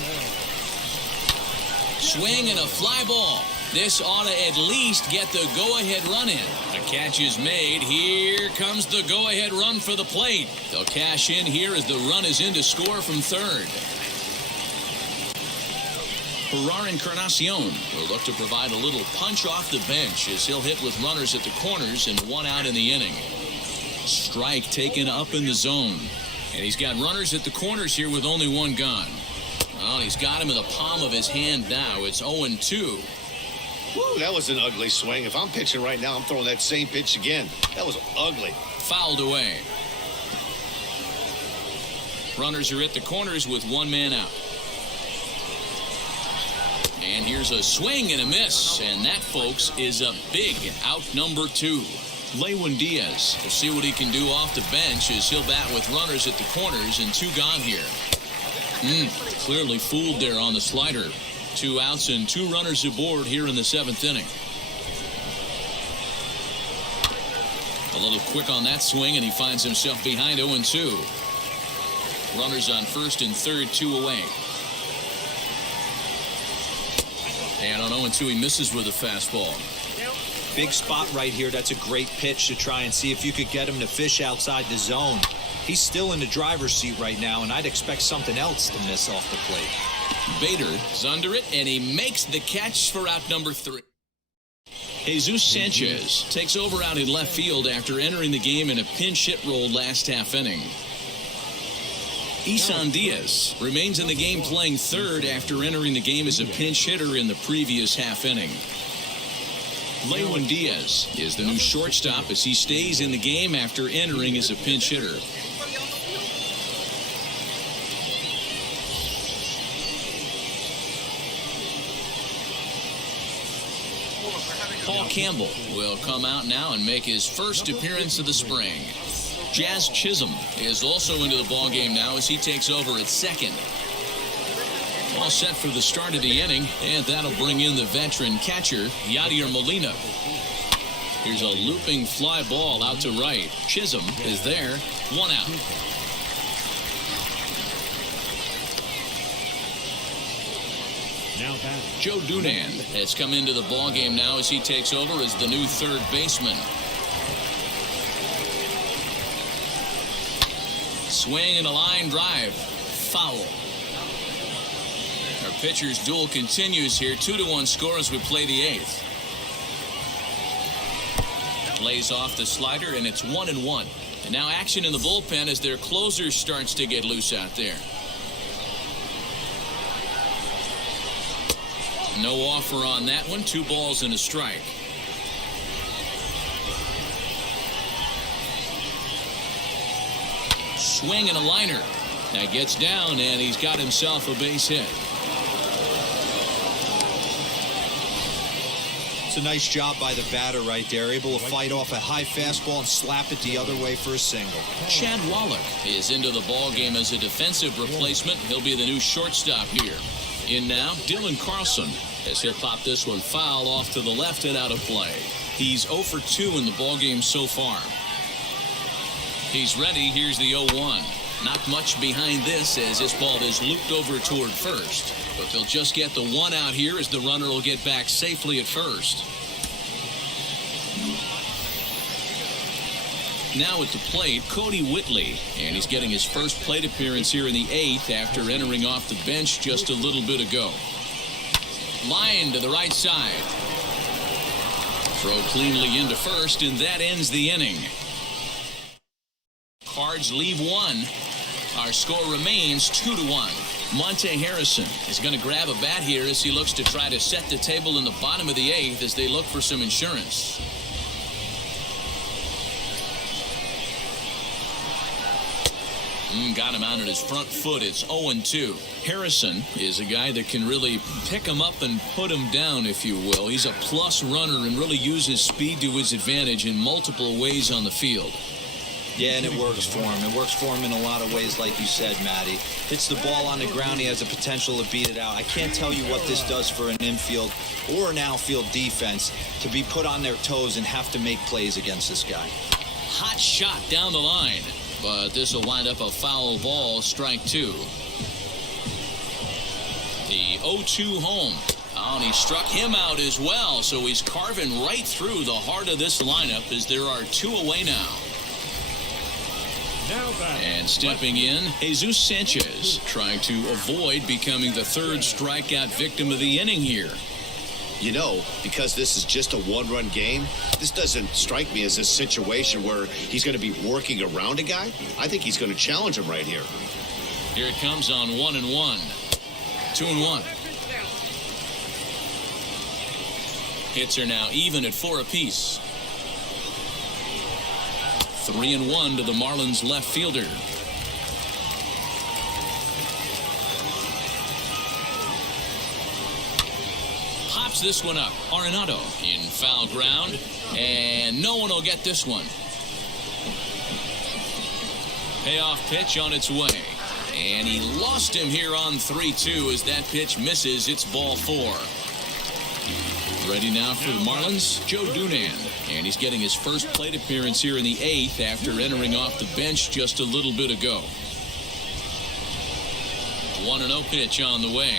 Swing and a fly ball. This ought to at least get the go-ahead run in. The catch is made. Here comes the go-ahead run for the plate. They'll cash in here as the run is in to score from third. Gerard Encarnacion will look to provide a little punch off the bench as he'll hit with runners at the corners and 1 out in the inning. Strike taken up in the zone. And he's got runners at the corners here with only 1 gone. Well, he's got him in the palm of his hand now. It's 0-2. Woo, that was an ugly swing. If I'm pitching right now, I'm throwing that same pitch again. That was ugly. Fouled away. Runners are at the corners with 1 man out. And here's a swing and a miss. And that, folks, is a big out number 2. Lewin Diaz will see what he can do off the bench as he'll bat with runners at the corners and 2 gone here. Clearly fooled there on the slider. 2 outs and 2 runners aboard here in the 7th inning. A little quick on that swing, and he finds himself behind 0-2. Runners on first and third, 2 away. And on 0-2, he misses with a fastball. Big spot right here. That's a great pitch to try and see if you could get him to fish outside the zone. He's still in the driver's seat right now, and I'd expect something else to miss off the plate. Bader is under it, and he makes the catch for out number 3. Jesus Sanchez takes over out in left field after entering the game in a pinch hit role last half inning. Isan Diaz remains in the game playing third after entering the game as a pinch hitter in the previous half inning. Lewin Diaz is the new shortstop as he stays in the game after entering as a pinch hitter. Paul Campbell will come out now and make his first appearance of the spring. Jazz Chisholm is also into the ballgame now as he takes over at second. All set for the start of the inning, and that'll bring in the veteran catcher, Yadier Molina. Here's a looping fly ball out to right. Chisholm is there. 1 out. Now back. Joe Dunand has come into the ballgame now as he takes over as the new third baseman. Swing and a line drive. Foul. Our pitcher's duel continues here. 2-1 score as we play the 8th. Lays off the slider, and it's 1-1. And now action in the bullpen as their closer starts to get loose out there. No offer on that one. 2 balls and a strike. Swing and a liner. Now gets down, and he's got himself a base hit. It's a nice job by the batter right there, able to fight off a high fastball and slap it the other way for a single. Chad Wallach is into the ball game as a defensive replacement. He'll be the new shortstop here. In now, Dylan Carlson, as he'll pop this one foul off to the left and out of play. He's 0 for 2 in the ball game so far. He's ready. Here's the 0-1. Not much behind this as this ball is looped over toward first. But they'll just get the 1 out here as the runner will get back safely at first. Now at the plate, Cody Whitley. And he's getting his first plate appearance here in the 8th after entering off the bench just a little bit ago. Line to the right side. Throw cleanly into first, and that ends the inning. Cards leave 1. Our score remains 2-1. Monte Harrison is going to grab a bat here as he looks to try to set the table in the bottom of the 8th as they look for some insurance. Got him out on his front foot. It's 0-2. Harrison is a guy that can really pick him up and put him down, if you will. He's a plus runner and really uses speed to his advantage in multiple ways on the field. Yeah, and it works for him. It works for him in a lot of ways, like you said, Matty. Hits the ball on the ground. He has the potential to beat it out. I can't tell you what this does for an infield or an outfield defense to be put on their toes and have to make plays against this guy. Hot shot down the line, but this will wind up a foul ball, strike 2. The 0-2 home. Oh, and he struck him out as well, so he's carving right through the heart of this lineup as there are 2 away now. And stepping in, Jesus Sanchez, trying to avoid becoming the 3rd strikeout victim of the inning here. You know, because this is just a 1-run game, this doesn't strike me as a situation where he's going to be working around a guy. I think he's going to challenge him right here. Here it comes on 1-1. 2-1. Hits are now even at 4 apiece. 3-1 to the Marlins left fielder. Pops this one up. Arenado in foul ground, and no one will get this one. Payoff pitch on its way, and he lost him here on 3-2 as that pitch misses. It's ball 4. Ready now for the Marlins, Joe Dunand. And he's getting his first plate appearance here in the 8th after entering off the bench just a little bit ago. 1-0 pitch on the way.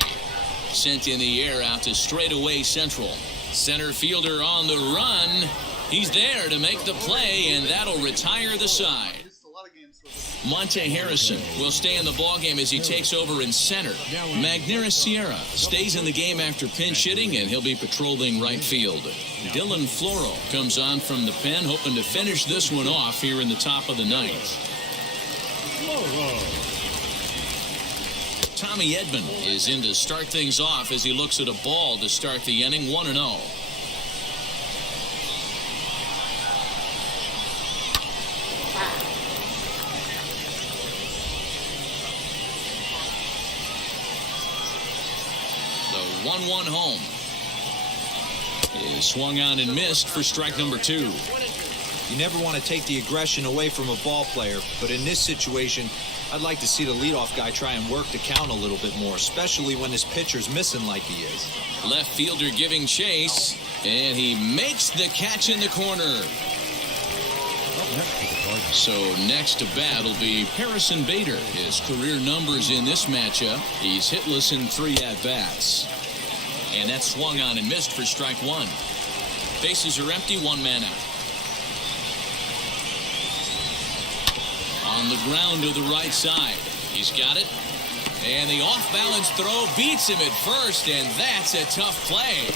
Sent in the air out to straightaway central. Center fielder on the run. He's there to make the play, and that'll retire the side. Monte Harrison will stay in the ballgame as he takes over in center. Magnera Sierra stays in the game after pinch hitting, and he'll be patrolling right field. Dylan Floro comes on from the pen, hoping to finish this one off here in the top of the 9th. Tommy Edman is in to start things off as he looks at a ball to start the inning. 1-0. The 1-1 home is swung on and missed for strike number 2. You never want to take the aggression away from a ball player, but in this situation, I'd like to see the leadoff guy try and work the count a little bit more, especially when his pitcher's missing like he is. Left fielder giving chase, and he makes the catch in the corner. So next to bat will be Harrison Bader. His career numbers in this matchup, he's hitless in 3 at-bats. And that's swung on and missed for strike 1. Bases are empty, 1 man out. On the ground to the right side. He's got it. And the off-balance throw beats him at first, and that's a tough play.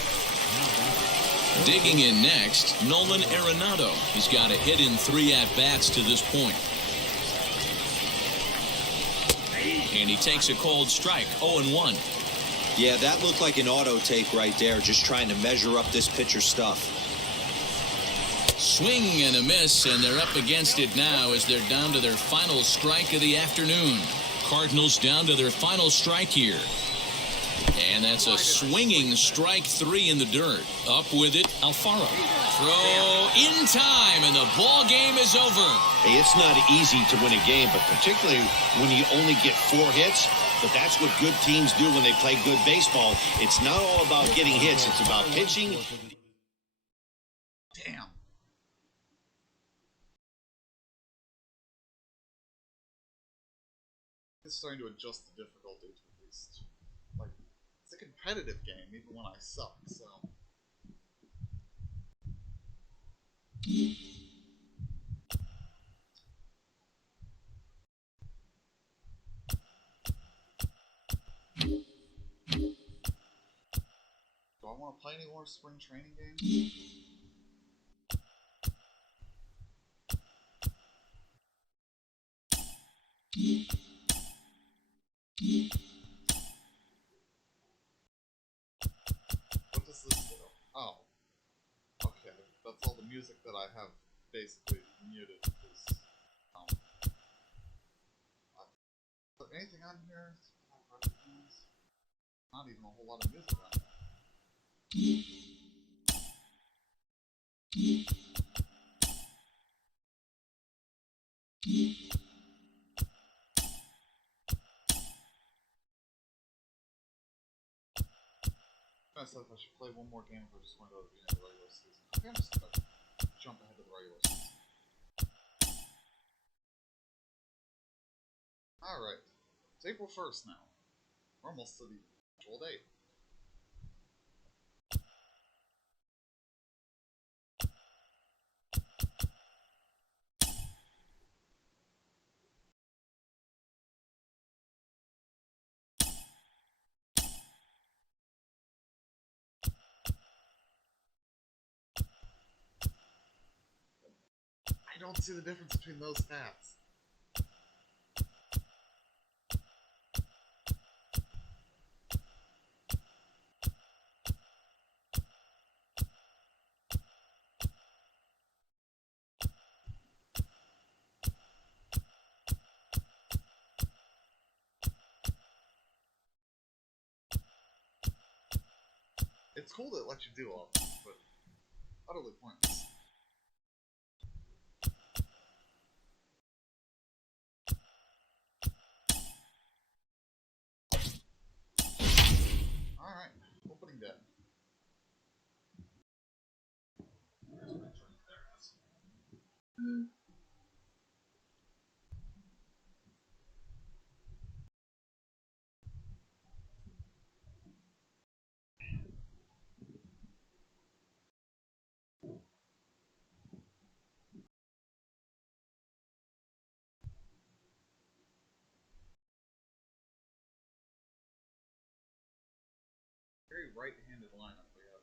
Digging in next, Nolan Arenado. He's got a hit in 3 at-bats to this point. And he takes a cold strike, 0-1. Yeah, that looked like an auto take right there, just trying to measure up this pitcher's stuff. Swing and a miss, and they're up against it now as they're down to their final strike of the afternoon. Cardinals down to their final strike here. And that's a swinging strike 3 in the dirt. Up with it, Alfaro. Throw in time, and the ball game is over. Hey, it's not easy to win a game, but particularly when you only get 4 hits. But that's what good teams do when they play good baseball. It's not all about getting hits. It's about pitching. Damn. It's starting to adjust the difficulty to at least. Like, it's a competitive game, even when I suck, so. Do I want to play any more spring training games? What does this do? Oh. Okay, that's all the music that I have basically muted. Is, is there anything on here? Not even a whole lot of music on here. Myself, I should play one more game if I just want to go to the end of the regular season. I think I'm just going to jump ahead to the regular season. Alright. It's April 1st now. We're almost to the actual date. I don't see the difference between those stats. It's cool that it lets you do all this, but utterly pointless. Alright, opening day. Very right-handed lineup we have,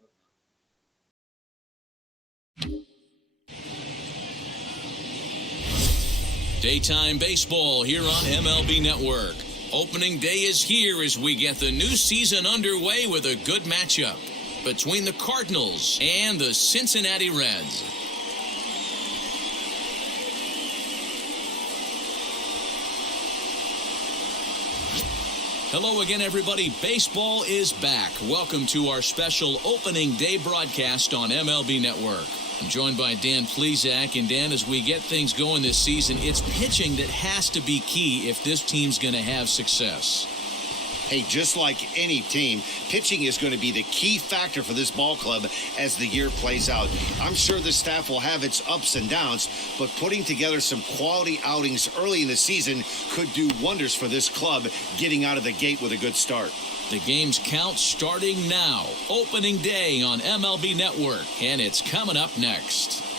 isn't it? Daytime baseball here on MLB Network. Opening day is here as we get the new season underway with a good matchup between the Cardinals and the Cincinnati Reds. Hello again, everybody. Baseball is back. Welcome to our special opening day broadcast on MLB Network. I'm joined by Dan Plesac. And Dan, as we get things going this season, it's pitching that has to be key if this team's going to have success. Hey, just like any team, pitching is going to be the key factor for this ball club as the year plays out. I'm sure the staff will have its ups and downs, but putting together some quality outings early in the season could do wonders for this club getting out of the gate with a good start. The game's count starting now. Opening day on MLB Network, and it's coming up next.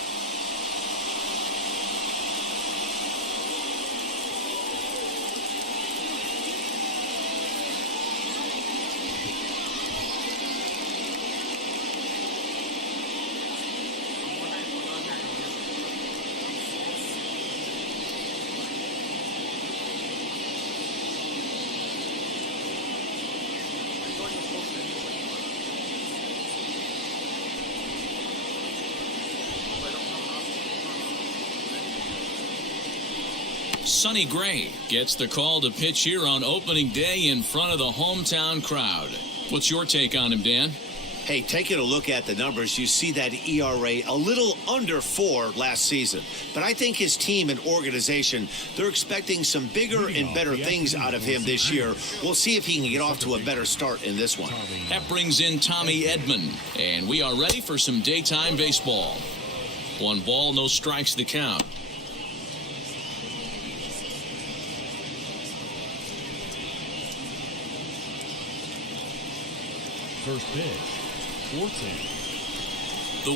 Sonny Gray gets the call to pitch here on opening day in front of the hometown crowd. What's your take on him, Dan? Hey, taking a look at the numbers, you see that ERA a little under 4 last season. But I think his team and organization, they're expecting some bigger and better things out of him this year. We'll see if he can get off to a better start in this one. That brings in Tommy Edman, and we are ready for some daytime baseball. 1 ball, no strikes the count. First pitch, 14. The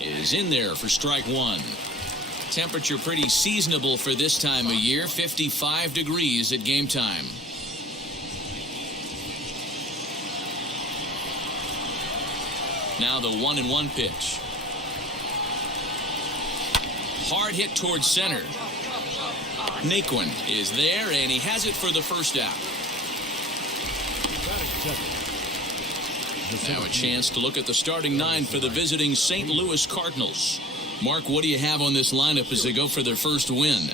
1-0 is in there for strike 1. Temperature pretty seasonable for this time of year, 55 degrees at game time. Now the 1-1 pitch. Hard hit towards center. Naquin is there, and he has it for the first out. Now a chance to look at the starting 9 for the visiting St. Louis Cardinals. Mark, what do you have on this lineup as they go for their first win?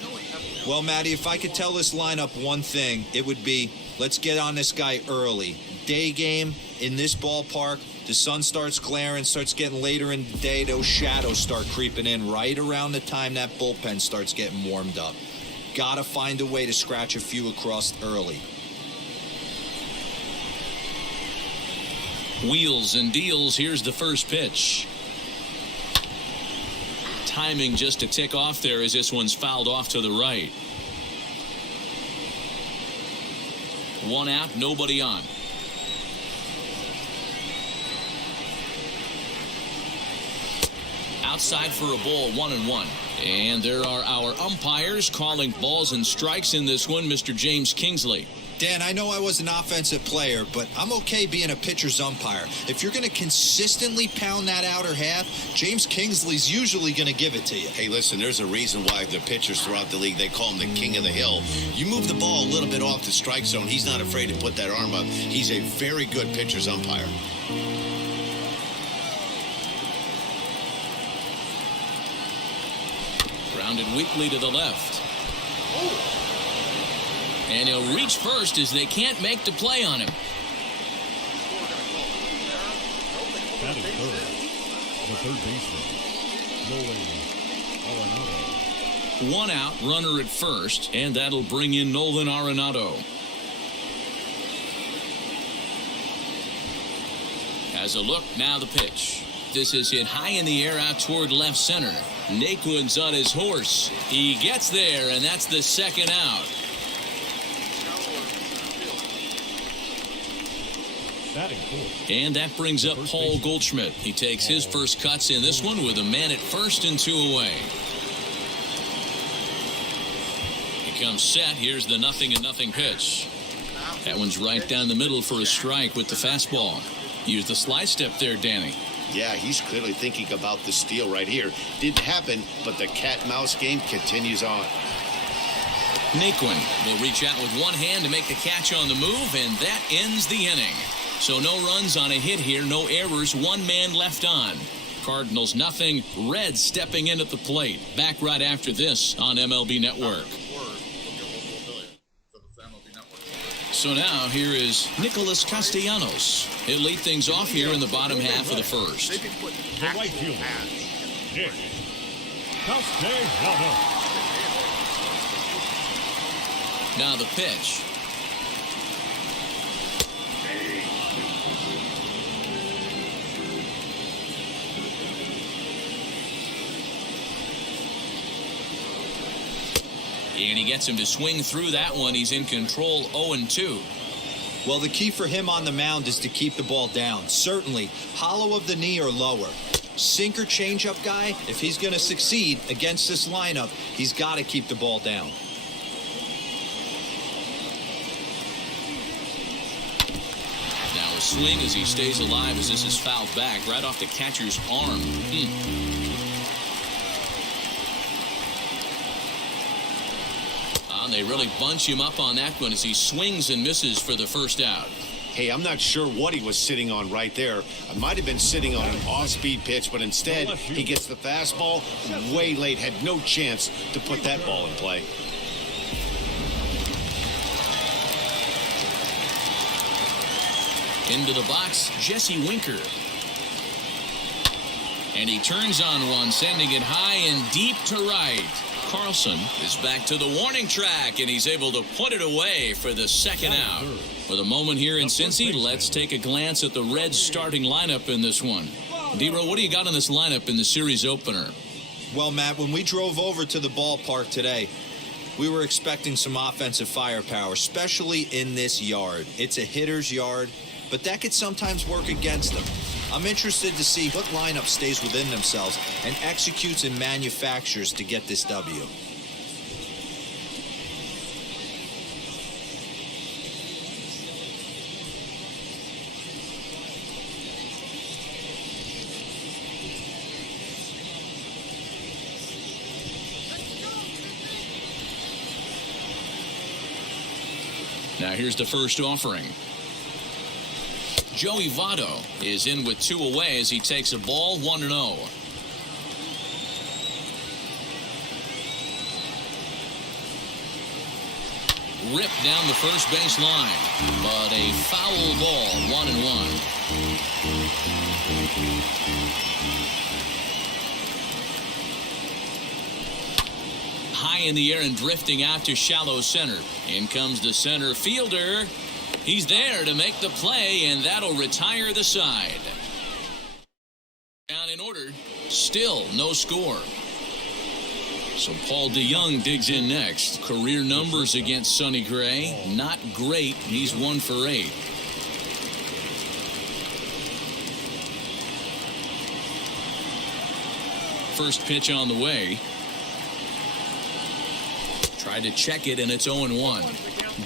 Well, Matty, if I could tell this lineup one thing, it would be let's get on this guy early. Day game in this ballpark, the sun starts glaring, starts getting later in the day, those shadows start creeping in right around the time that bullpen starts getting warmed up. Got to find a way to scratch a few across early. Wheels and deals. Here's the first pitch. Timing just to tick off there as this one's fouled off to the right. 1 out, nobody on. Outside for a ball, 1-1. And there are our umpires calling balls and strikes in this one, Mr. James Kingsley. Dan, I know I was an offensive player, but I'm okay being a pitcher's umpire. If you're going to consistently pound that outer half, James Kingsley's usually going to give it to you. Hey, listen, there's a reason why the pitchers throughout the league, they call him the king of the hill. You move the ball a little bit off the strike zone, he's not afraid to put that arm up. He's a very good pitcher's umpire. Grounded weakly to the left. And he'll reach first as they can't make the play on him. Batting third, the third baseman, Nolan Arenado. 1 out, runner at first, and that'll bring in Nolan Arenado. As a look, now the pitch. This is hit high in the air out toward left center. Naquin's on his horse. He gets there, and that's the second out. And that brings up Paul Goldschmidt. He takes his first cuts in this one with a man at first and 2 away. He comes set. Here's the 0-0 pitch. That one's right down the middle for a strike with the fastball. Use the slide step there, Danny. Yeah, he's clearly thinking about the steal right here. Didn't happen, but the cat-mouse game continues on. Naquin will reach out with one hand to make the catch on the move, and that ends the inning. So no runs on a hit here, no errors, 1 man left on. Cardinals nothing, Reds stepping in at the plate. Back right after this on MLB Network. So now here is Nicholas Castellanos. He'll lead things off here in the bottom half of the first. The right fielder, Nick Castellanos. Now the pitch. And he gets him to swing through that one. He's in control, 0-2. Well, the key for him on the mound is to keep the ball down. Certainly, hollow of the knee or lower. Sinker changeup guy, if he's going to succeed against this lineup, he's got to keep the ball down. Now a swing as he stays alive as this is fouled back right off the catcher's arm. They really bunch him up on that one as he swings and misses for the first out. Hey, I'm not sure what he was sitting on right there. I might have been sitting on an off-speed pitch, but instead he gets the fastball way late. Had no chance to put that ball in play. Into the box, Jesse Winker. And he turns on one, sending it high and deep to right. Carlson is back to the warning track, and he's able to put it away for the second out. For the moment here in Cincy, let's take a glance at the Reds' starting lineup in this one. D-Row, what do you got in this lineup in the series opener? Well, Matt, when we drove over to the ballpark today, we were expecting some offensive firepower, especially in this yard. It's a hitter's yard, but that could sometimes work against them. I'm interested to see what lineup stays within themselves and executes and manufactures to get this W. Now here's the first offering. Joey Votto is in with 2 away as he takes a ball, 1-0. Ripped down the first base line, but a foul ball, 1-1. High in the air and drifting out to shallow center. In comes the center fielder. He's there to make the play, and that'll retire the side. Down in order. Still no score. So Paul DeYoung digs in next. Career numbers against Sonny Gray. Not great. He's 1 for 8. First pitch on the way. Tried to check it, and it's 0-1.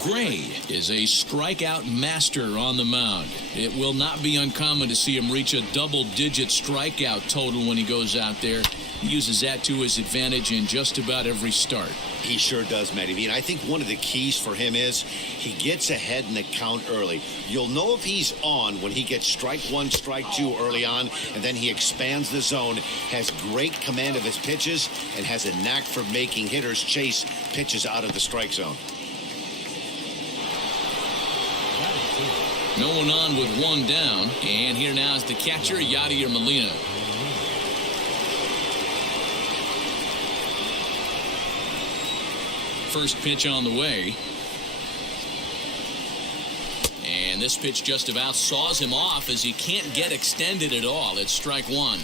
Gray is a strikeout master on the mound. It will not be uncommon to see him reach a double-digit strikeout total when he goes out there. He uses that to his advantage in just about every start. He sure does, Matty V. And I think one of the keys for him is he gets ahead in the count early. You'll know if he's on when he gets strike 1, strike 2 early on, and then he expands the zone, has great command of his pitches, and has a knack for making hitters chase pitches out of the strike zone. No one on with 1 down. And here now is the catcher, Yadier Molina. First pitch on the way. And this pitch just about saws him off as he can't get extended at all. It's strike 1.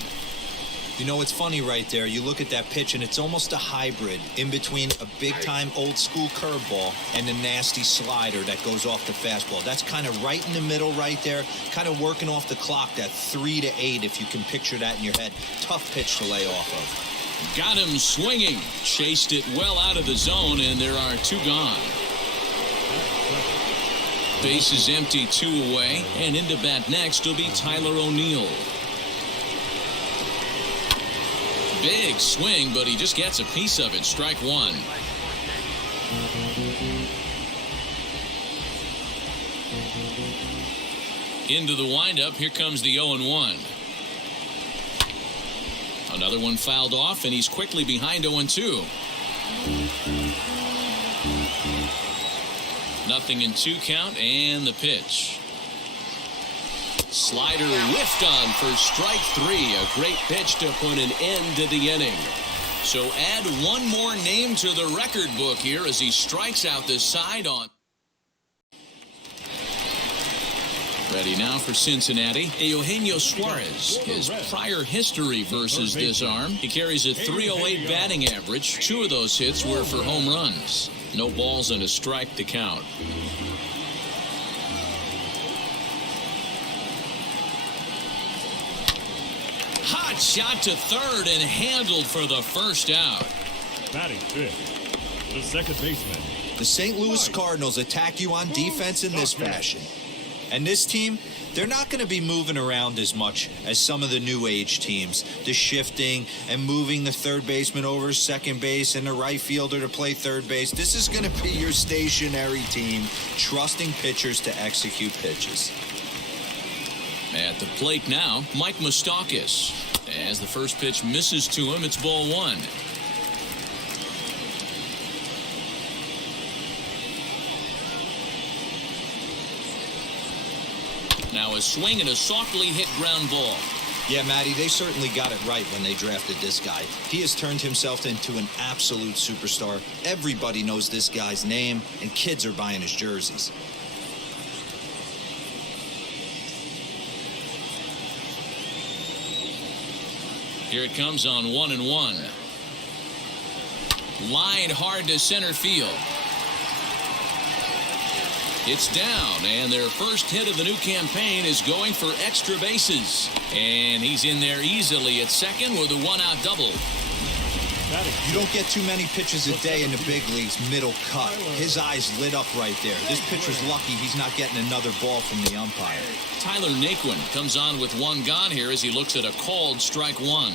You know, it's funny right there. You look at that pitch, and it's almost a hybrid in between a big-time old-school curveball and a nasty slider that goes off the fastball. That's kind of right in the middle right there, kind of working off the clock, that 3 to 8, if you can picture that in your head. Tough pitch to lay off of. Got him swinging. Chased it well out of the zone, and there are 2 gone. Base is empty, 2 away, and into bat next will be Tyler O'Neill. Big swing, but he just gets a piece of it. Strike 1. Into the windup. Here comes the 0-1. Another one fouled off, and he's quickly behind 0-2. 0-0 1-2 count, and the pitch. Slider whiffed on for strike 3. A great pitch to put an end to the inning. So add one more name to the record book here as he strikes out the side on. Ready now for Cincinnati, Eugenio Suarez. His prior history versus this arm, he carries a .308 batting average. 2 of those hits were for home runs. No balls and a strike to count. Hot shot to third and handled for the first out. Batting fifth, the second baseman. The St. Louis Cardinals attack you on defense in this fashion. And this team, they're not going to be moving around as much as some of the new age teams. The shifting and moving the third baseman over second base and the right fielder to play third base. This is going to be your stationary team, trusting pitchers to execute pitches. At the plate now, Mike Moustakas. As the first pitch misses to him, it's ball 1. Now a swing and a softly hit ground ball. Yeah, Matty, they certainly got it right when they drafted this guy. He has turned himself into an absolute superstar. Everybody knows this guy's name, and kids are buying his jerseys. Here it comes on 1-1. Line hard to center field. It's down, and their first hit of the new campaign is going for extra bases. And he's in there easily at second with a 1-out double. You don't get too many pitches a day in the big leagues middle cut. His eyes lit up right there. This pitcher's lucky he's not getting another ball from the umpire. Tyler Naquin comes on with 1 gone here as he looks at a called strike 1.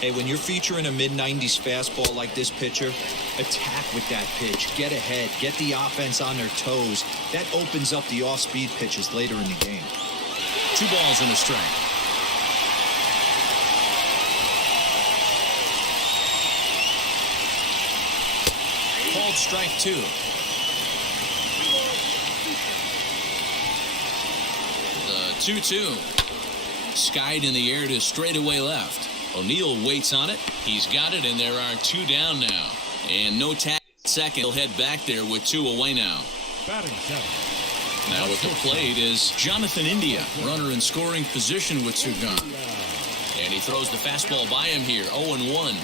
Hey, when you're featuring a mid-90s fastball like this pitcher, attack with that pitch. Get ahead. Get the offense on their toes. That opens up the off-speed pitches later in the game. 2 balls and a strike. Called strike 2. The 2-2. Skied in the air to straightaway left. O'Neill waits on it. He's got it, and there are 2 down now. And no tag second. He'll head back there with 2 away now. Batting 7th. Now at the plate is Jonathan India, runner in scoring position with 2 gone. And he throws the fastball by him here, 0-1.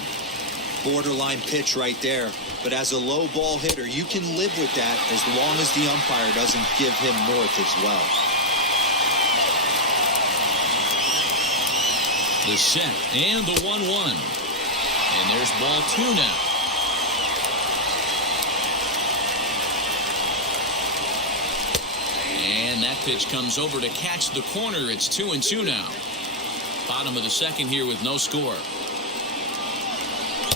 Borderline pitch right there. But as a low ball hitter, you can live with that as long as the umpire doesn't give him north as well. The set and the 1-1. And there's ball 2 now. And that pitch comes over to catch the corner. It's 2-2 now. Bottom of the second here with no score.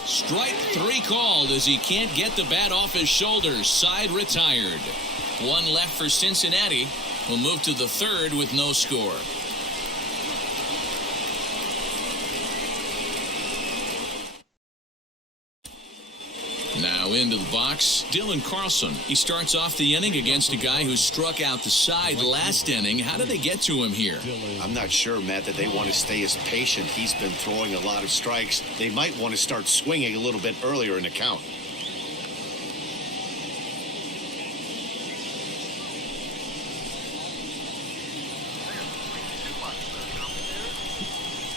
Strike 3 called as he can't get the bat off his shoulders. Side retired. 1 left for Cincinnati. We'll move to the third with no score. Now into the box, Dylan Carlson. He starts off the inning against a guy who struck out the side last inning. How did they get to him here? I'm not sure, Matt, that they want to stay as patient. He's been throwing a lot of strikes. They might want to start swinging a little bit earlier in the count.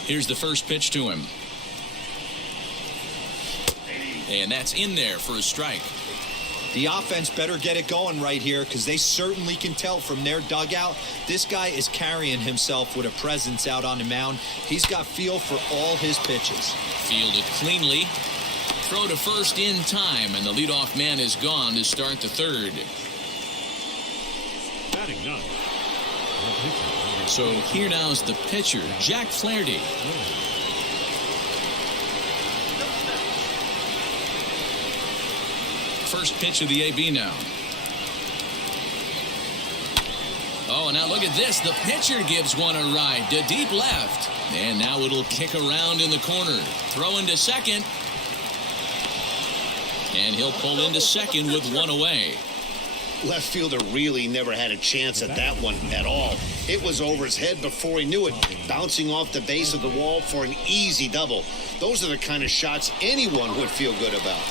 Here's the first pitch to him. And that's in there for a strike. The offense better get it going right here because they certainly can tell from their dugout this guy is carrying himself with a presence out on the mound. He's got feel for all his pitches. Fielded cleanly. Throw to first in time, and the leadoff man is gone to start the third. Batting 9th. So here now is the pitcher, Jack Flaherty. First pitch of the AB now. Oh, and now look at this. The pitcher gives one a ride to deep left. And now it'll kick around in the corner. Throw into second. And he'll pull into second with 1 away. left fielder really never had a chance at that one at all. It was over his head before he knew it, bouncing off the base of the wall for an easy double. Those are the kind of shots anyone would feel good about.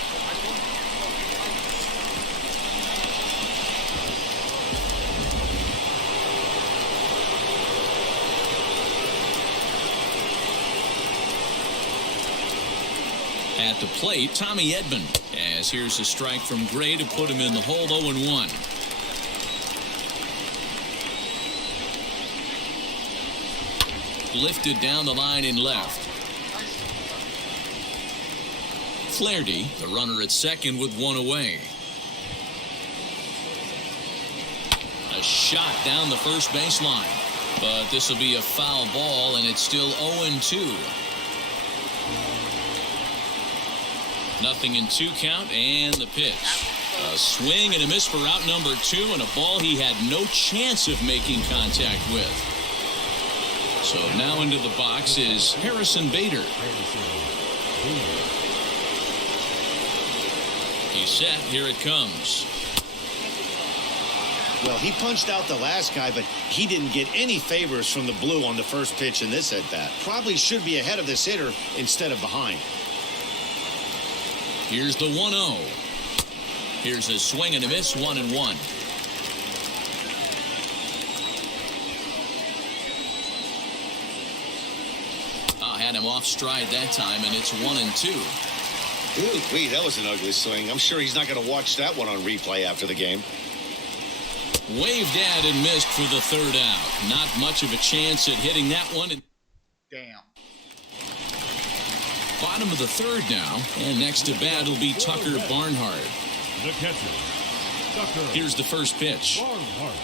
At the plate, Tommy Edman, as here's a strike from Gray to put him in the hole. 0-1. Lifted down the line in left. Flaherty, the runner at second with one away. A shot down the first baseline, but this will be a foul ball, and it's still 0-2. Nothing in 2 count, and the pitch. A swing and a miss for out number 2, and a ball he had no chance of making contact with. So now into the box is Harrison Bader. He's set. Here it comes. Well, he punched out the last guy, but he didn't get any favors from the blue on the first pitch in this at-bat. Probably should be ahead of this hitter instead of behind. Here's the 1-0. Here's a swing and a miss, 1-1. Had him off stride that time, and it's 1-2. Ooh, that was an ugly swing. I'm sure he's not going to watch that one on replay after the game. Waved at and missed for the third out. Not much of a chance at hitting that one. Damn. Bottom of the third now, and next to bat will be Tucker Barnhart. The catcher, Tucker. Here's the first pitch. Barnhart.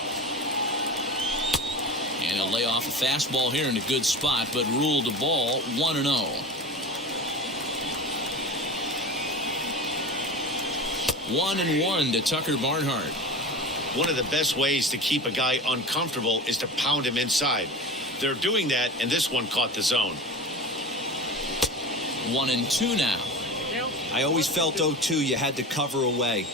And he'll lay off a fastball here in a good spot, but ruled a ball 1-0. 1-1 to Tucker Barnhart. One of the best ways to keep a guy uncomfortable is to pound him inside. They're doing that, and this one caught the zone. 1-2 now. I always felt 0-2 you had to cover away.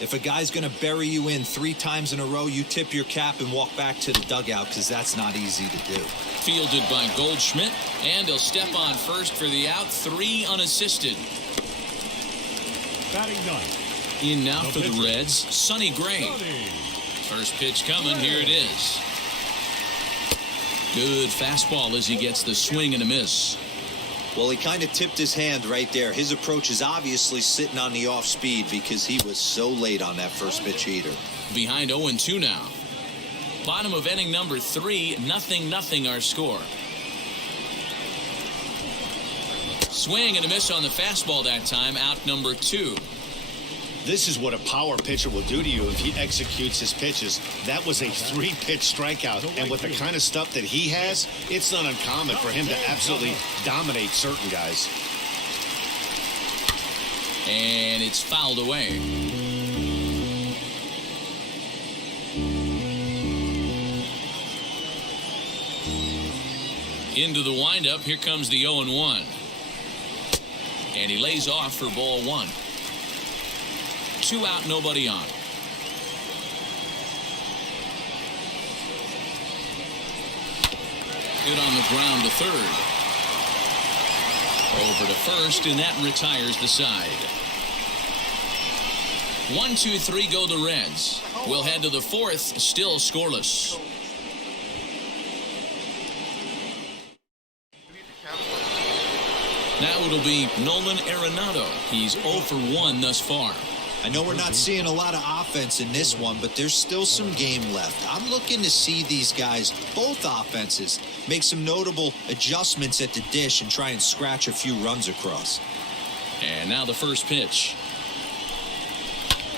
If a guy's going to bury you in 3 times in a row, you tip your cap and walk back to the dugout, because that's not easy to do. Fielded by Goldschmidt, and he'll step on first for the out. 3 unassisted. Batting ninth. In now for the Reds, Sonny Gray. First pitch coming. Here it is. Good fastball as he gets the swing and a miss. Well, he kind of tipped his hand right there. His approach is obviously sitting on the off speed because he was so late on that first pitch heater. Behind 0-2 now. Bottom of inning number 3, 0-0 our score. Swing and a miss on the fastball that time, out number 2. This is what a power pitcher will do to you if he executes his pitches. That was a 3-pitch strikeout, and with the kind of stuff that he has, it's not uncommon for him to absolutely dominate certain guys. And it's fouled away. Into the windup, here comes the 0-1. And he lays off for ball 1. 2 out, nobody on. Hit on the ground to third. Over to first, and that retires the side. 1, 2, 3 go the Reds. We'll head to the 4th, still scoreless. Now it'll be Nolan Arenado. He's 0 for 1 thus far. I know we're not seeing a lot of offense in this one, but there's still some game left. I'm looking to see these guys, both offenses, make some notable adjustments at the dish and try and scratch a few runs across. And now the first pitch.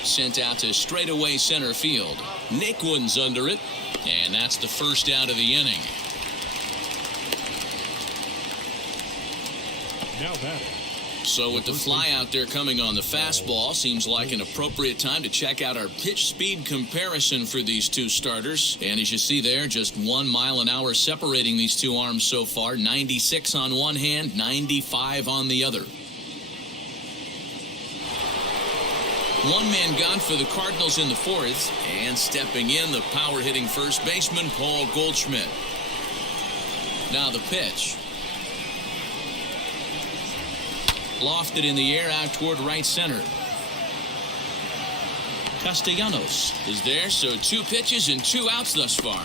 Sent out to straightaway center field. Nick Wood's under it, and that's the first out of the inning. Now batting. So with the fly out there coming on the fastball, seems like an appropriate time to check out our pitch speed comparison for these two starters. And as you see there, just 1 mile an hour separating these two arms so far. 96 on one hand, 95 on the other. One man gone for the Cardinals in the fourth, and stepping in, the power-hitting first baseman, Paul Goldschmidt. Now the pitch. Lofted in the air out toward right center. Castellanos is there, so 2 pitches and 2 outs thus far.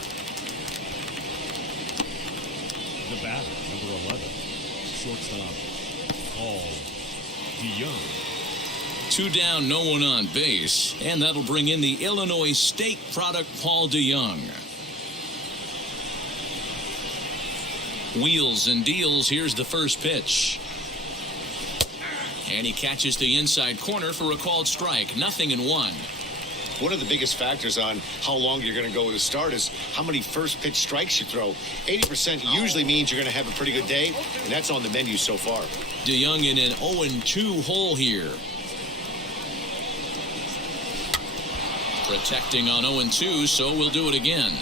The batter, number 11, shortstop, Paul DeYoung. 2 down, no one on base, and that'll bring in the Illinois State product, Paul DeYoung. Wheels and deals. Here's the first pitch. And he catches the inside corner for a called strike. 0-1. One of the biggest factors on how long you're going to go with a start is how many first pitch strikes you throw. 80% usually means you're going to have a pretty good day, and that's on the menu so far. DeYoung in an 0-2 hole here. Protecting on 0-2, so we'll do it again.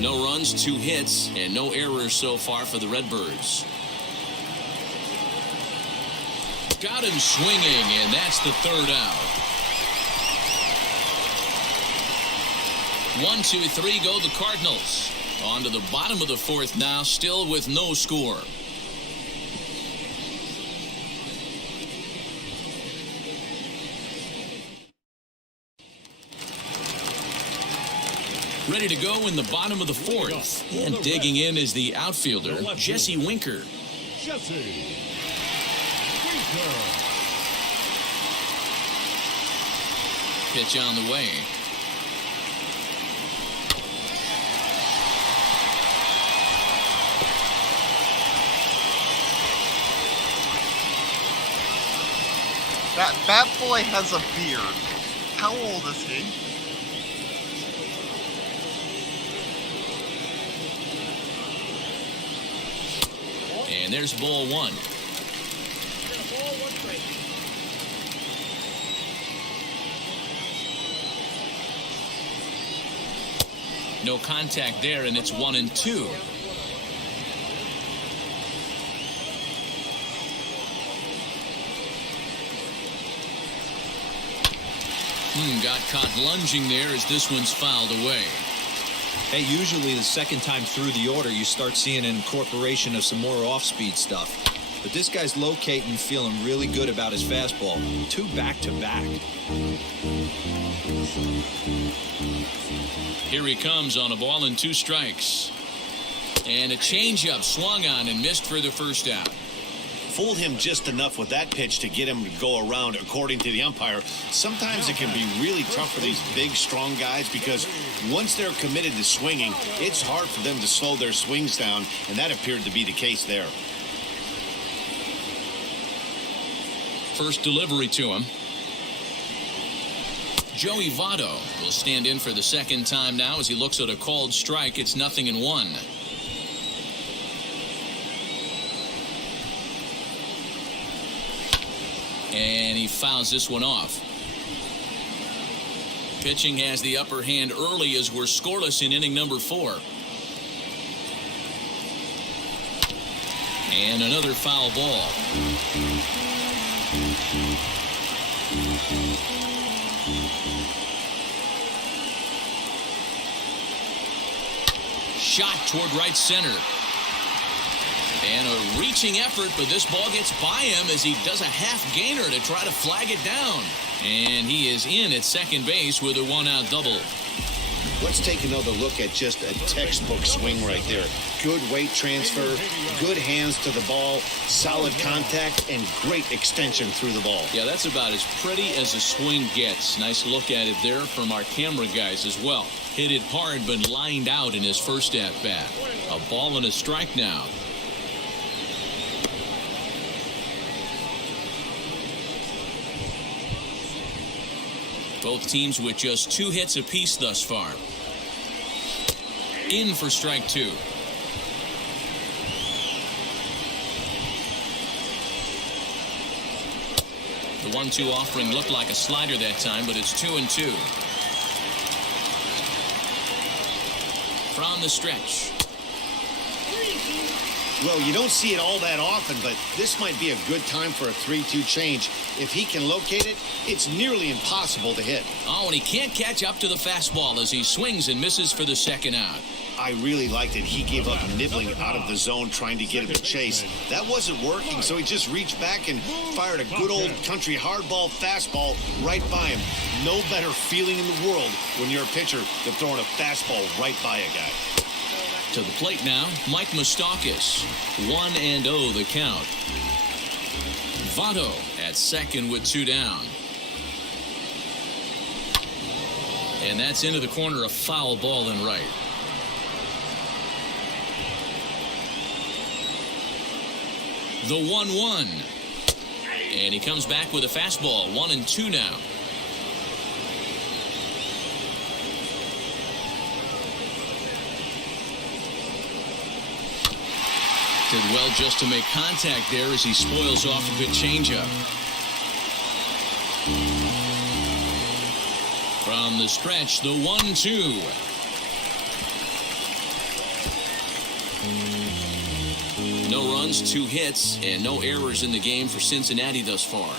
No runs, 2 hits, and no errors so far for the Redbirds. Got him swinging, and that's the 3rd out. 1, 2, 3 go the Cardinals. On to the bottom of the 4th now, still with no score. Ready to go in the bottom of the 4th. And digging in is the outfielder, Jesse Winker. Jesse Winker. Pitch on the way. That bat boy has a beard. How old is he? And there's ball 1. No contact there, and it's 1-2. Got caught lunging there as this one's fouled away. Hey, usually the second time through the order, you start seeing an incorporation of some more off-speed stuff. But this guy's locating and feeling really good about his fastball. 2 back-to-back. Here he comes on a ball and 2 strikes. And a changeup swung on and missed for the first out. Fooled him just enough with that pitch to get him to go around, according to the umpire. Sometimes it can be really tough for these big, strong guys because once they're committed to swinging, it's hard for them to slow their swings down, and that appeared to be the case there. First delivery to him. Joey Votto will stand in for the second time now as he looks at a called strike. It's 0-1. And he fouls this one off. Pitching has the upper hand early as we're scoreless in inning number 4. And another foul ball. Shot toward right center. And a reaching effort, but this ball gets by him as he does a half gainer to try to flag it down. And he is in at second base with a 1-out double. Let's take another look at just a textbook swing right there. Good weight transfer, good hands to the ball, solid contact, and great extension through the ball. Yeah, that's about as pretty as a swing gets. Nice look at it there from our camera guys as well. Hit it hard, but lined out in his first at-bat. A ball and a strike now. Both teams with just 2 hits apiece thus far. In for strike 2. The 1-2 offering looked like a slider that time, but it's 2-2. From the stretch. Well, you don't see it all that often, but this might be a good time for a 3-2 change. If he can locate it, it's nearly impossible to hit. Oh, and he can't catch up to the fastball as he swings and misses for the second out. I really liked it. He gave up nibbling out of the zone trying to get him to chase. That wasn't working, so he just reached back and fired a good old country hardball fastball right by him. No better feeling in the world when you're a pitcher than throwing a fastball right by a guy. To the plate now, Mike Moustakas. 1-0 the count. Votto at second with 2 down. And that's into the corner, a foul ball in right. The 1-1. And he comes back with a fastball. 1-2 now. Did well just to make contact there as he spoils off a good changeup. From the stretch, the 1-2. No runs, 2 hits, and no errors in the game for Cincinnati thus far.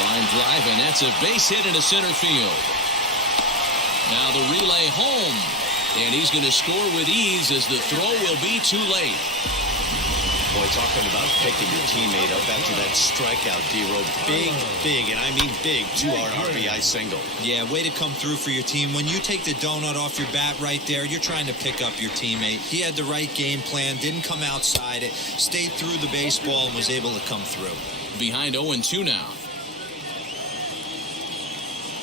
Line drive, and that's a base hit into center field. Now the relay home. And he's going to score with ease as the throw will be too late. Boy, talking about picking your teammate up after that strikeout, D-Row. Big, and I mean big, 2-out RBI single. Yeah, way to come through for your team. When you take the donut off your bat right there, you're trying to pick up your teammate. He had the right game plan, didn't come outside it, stayed through the baseball, and was able to come through. Behind 0-2 now.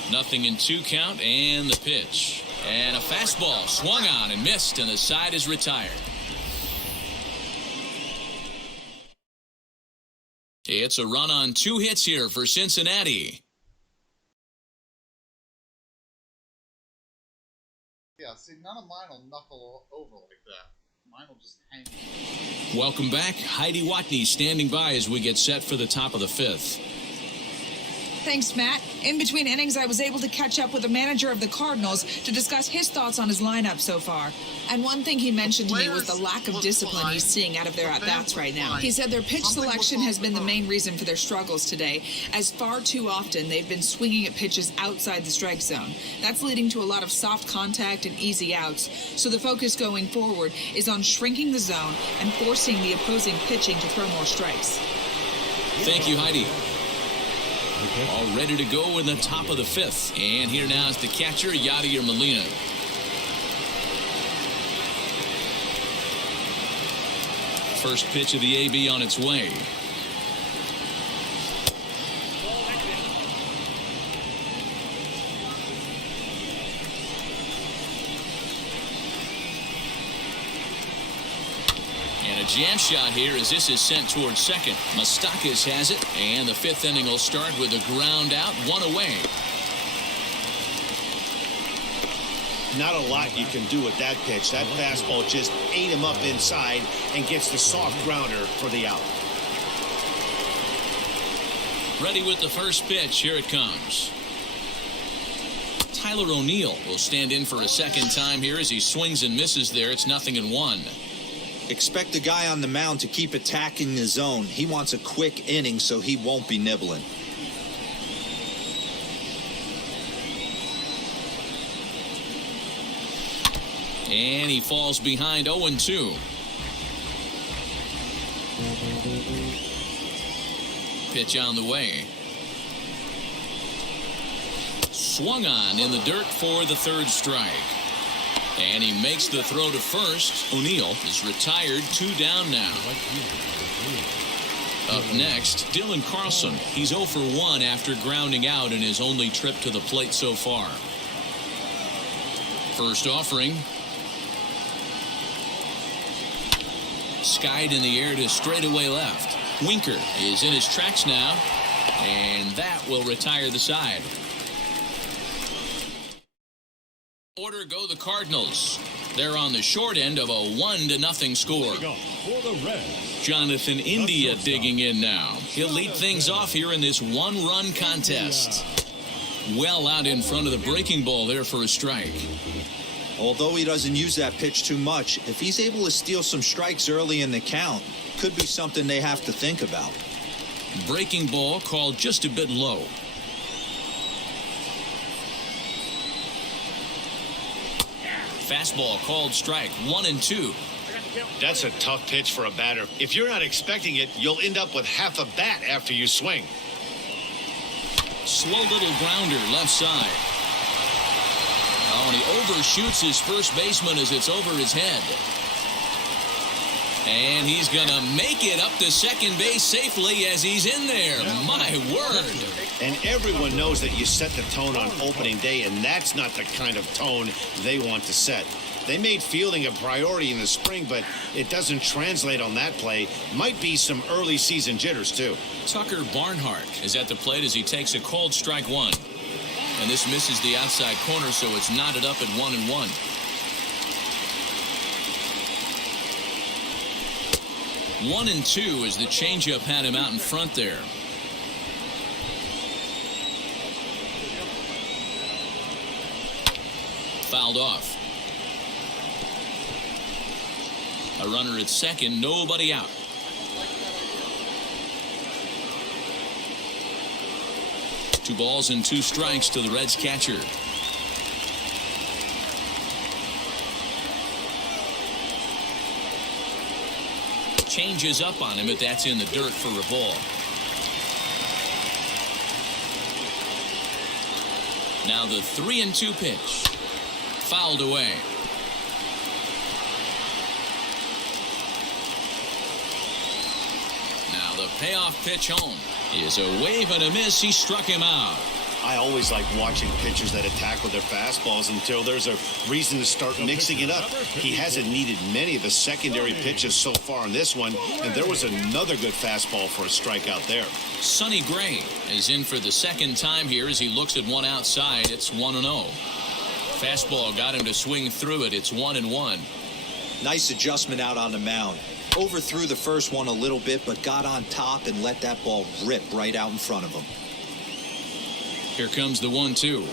0-2 count, and the pitch. And a fastball swung on and missed, and the side is retired. It's a run on 2 hits here for Cincinnati. Yeah, see, none of mine will knuckle over like that. Mine will just hang. Welcome back. Heidi Watney standing by as we get set for the top of the 5th. Thanks, Matt. In between innings, I was able to catch up with the manager of the Cardinals to discuss his thoughts on his lineup so far. And one thing he mentioned to me was the lack of discipline he's seeing out of their at-bats right now. He said their pitch selection has been the main reason for their struggles today, as far too often they've been swinging at pitches outside the strike zone. That's leading to a lot of soft contact and easy outs. So the focus going forward is on shrinking the zone and forcing the opposing pitching to throw more strikes. Thank you, Heidi. All ready to go in the top of the 5th. And here now is the catcher, Yadier Molina. First pitch of the AB on its way. And a jam shot here as this is sent towards second. Moustakas has it, and the 5th inning will start with a ground out, 1 away. Not a lot you can do with that pitch. That fastball just ate him up inside and gets the soft grounder for the out. Ready with the first pitch. Here it comes. Tyler O'Neill will stand in for a second time here as he swings and misses there. It's 0-1. Expect the guy on the mound to keep attacking the zone. He wants a quick inning, so he won't be nibbling. And he falls behind 0-2. Pitch on the way. Swung on in the dirt for the 3rd strike. And he makes the throw to first. O'Neill is retired, 2 down now. Up next, Dylan Carlson. He's 0 for 1 after grounding out in his only trip to the plate so far. First offering. Skied in the air to straightaway left. Winker is in his tracks now, and that will retire the side. Order go the Cardinals. They're on the short end of a 1-0 score. For the Reds, Jonathan India digging in now. He'll lead things off here in this 1-run contest. Well out in front of the breaking ball there for a strike. Although he doesn't use that pitch too much, if he's able to steal some strikes early in the count, could be something they have to think about. Breaking ball called just a bit low. Fastball called strike 1-2. That's a tough pitch for a batter. If you're not expecting it, you'll end up with half a bat after you swing. Slow little grounder left side. Oh, and he overshoots his first baseman as it's over his head. And he's going to make it up to second base safely as he's in there. My word. And everyone knows that you set the tone on opening day, and that's not the kind of tone they want to set. They made fielding a priority in the spring, but it doesn't translate on that play. Might be some early season jitters, too. Tucker Barnhart is at the plate as he takes a called strike one. And this misses the outside corner, so it's knotted up at 1-1. One and two as the changeup had him out in front there. Fouled off. A runner at second, nobody out. Two balls and two strikes to the Reds catcher. Changes up on him, but that's in the dirt for a ball. Now the 3-2 pitch. Fouled away. Now the payoff pitch home is a wave and a miss. He struck him out. I always like watching pitchers that attack with their fastballs until there's a reason to start mixing it up. He hasn't needed many of the secondary pitches so far in this one, and there was another good fastball for a strikeout there. Sonny Gray is in for the second time here as he looks at one outside. It's 1-0. Fastball got him to swing through it. It's 1-1. Nice adjustment out on the mound. Overthrew the first one a little bit, but got on top and let that ball rip right out in front of him. Here comes the 1-2.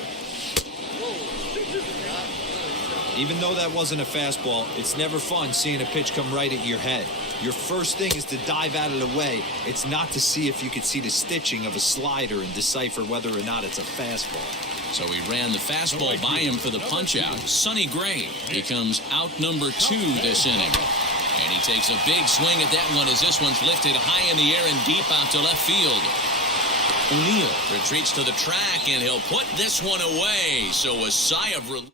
Even though that wasn't a fastball, it's never fun seeing a pitch come right at your head. Your first thing is to dive out of the way. It's not to see if you could see the stitching of a slider and decipher whether or not it's a fastball. So he ran the fastball by him for the punch-out. Sonny Gray becomes out number 2 this inning. And he takes a big swing at that one as this one's lifted high in the air and deep out to left field. O'Neill retreats to the track, and he'll put this one away. So a sigh of relief.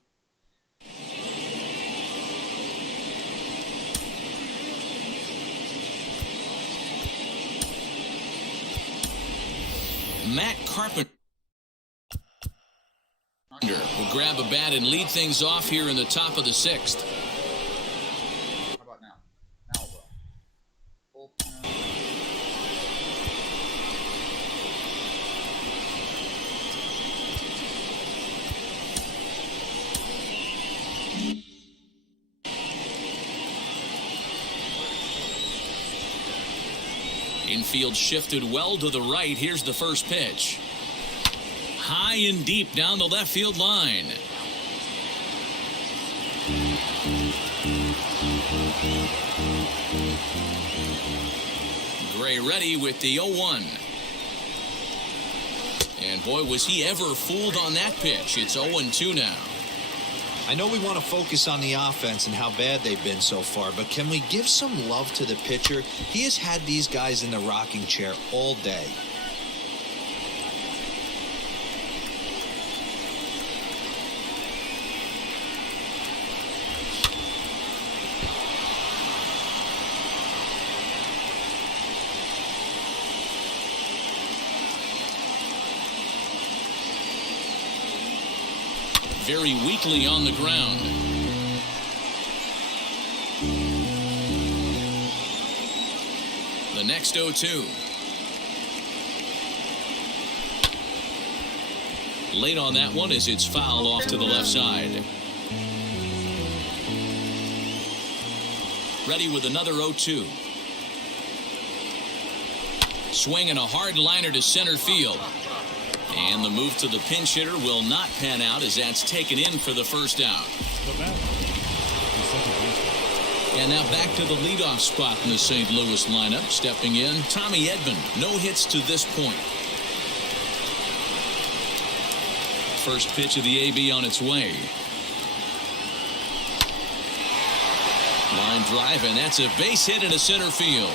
Matt Carpenter will grab a bat and lead things off here in the top of the 6th. How about now? Now it will. Bullpen. Infield shifted well to the right. Here's the first pitch. High and deep down the left field line. Gray ready with the 0-1. And boy, was he ever fooled on that pitch. It's 0-2 now. I know we want to focus on the offense and how bad they've been so far, but can we give some love to the pitcher? He has had these guys in the rocking chair all day. Very weakly on the ground. The next 0-2. Late on that one as it's fouled off to the left side. Ready with another 0-2. Swinging a hard liner to center field. And the move to the pinch hitter will not pan out as that's taken in for the first out. the batter. The second baseman. And now back to the leadoff spot in the St. Louis lineup. Stepping in, Tommy Edman. No hits to this point. First pitch of the AB on its way. Line drive, and that's a base hit into center field.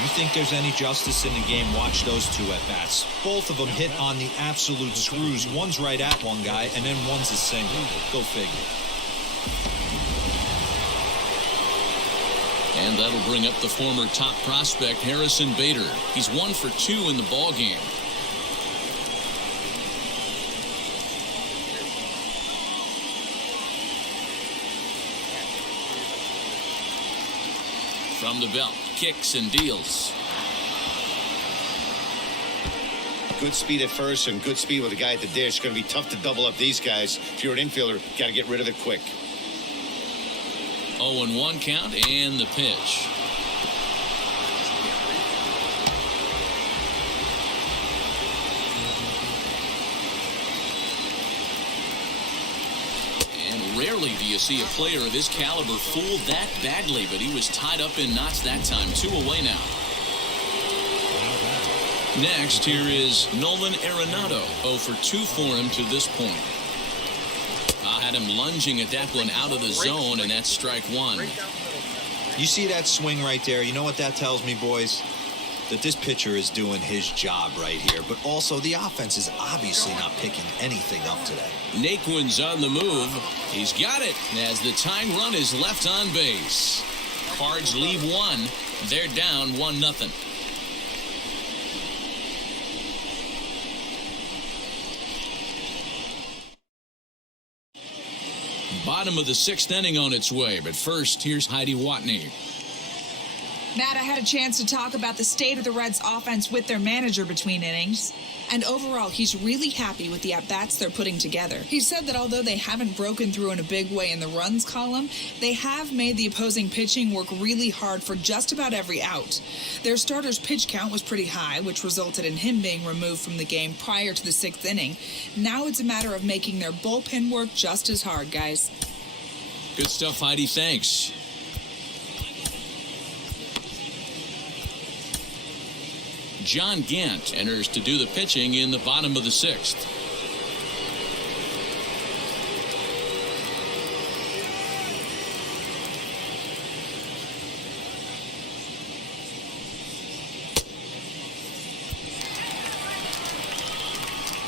You think there's any justice in the game? Watch those two at bats. Both of them hit on the absolute screws. One's right at one guy, and then one's a single. Go figure. And that'll bring up the former top prospect Harrison Bader. He's 1 for 2 in the ball game. From the belt, kicks and deals. Good speed at first and good speed with the guy at the dish. Going to be tough to double up these guys. If you're an infielder, got to get rid of it quick. 0-1 count and the pitch. Rarely do you see a player of his caliber fooled that badly, but he was tied up in knots that time. 2 away now. Next, here is Nolan Arenado. 0 for 2 for him to this point. Had him lunging at that one out of the zone, and that's strike 1. You see that swing right there? You know what that tells me, boys? That this pitcher is doing his job right here, but also the offense is obviously not picking anything up today. Naquin's on the move. He's got it as the tying run is left on base. Cards leave 1. They're down 1-0. Bottom of the 6th inning on its way, but first, here's Heidi Watney. Matt, I had a chance to talk about the state of the Reds' offense with their manager between innings. And overall, he's really happy with the at-bats they're putting together. He said that although they haven't broken through in a big way in the runs column, they have made the opposing pitching work really hard for just about every out. Their starter's pitch count was pretty high, which resulted in him being removed from the game prior to the 6th inning. Now it's a matter of making their bullpen work just as hard, guys. Good stuff, Heidi. Thanks. John Gant enters to do the pitching in the bottom of the 6th.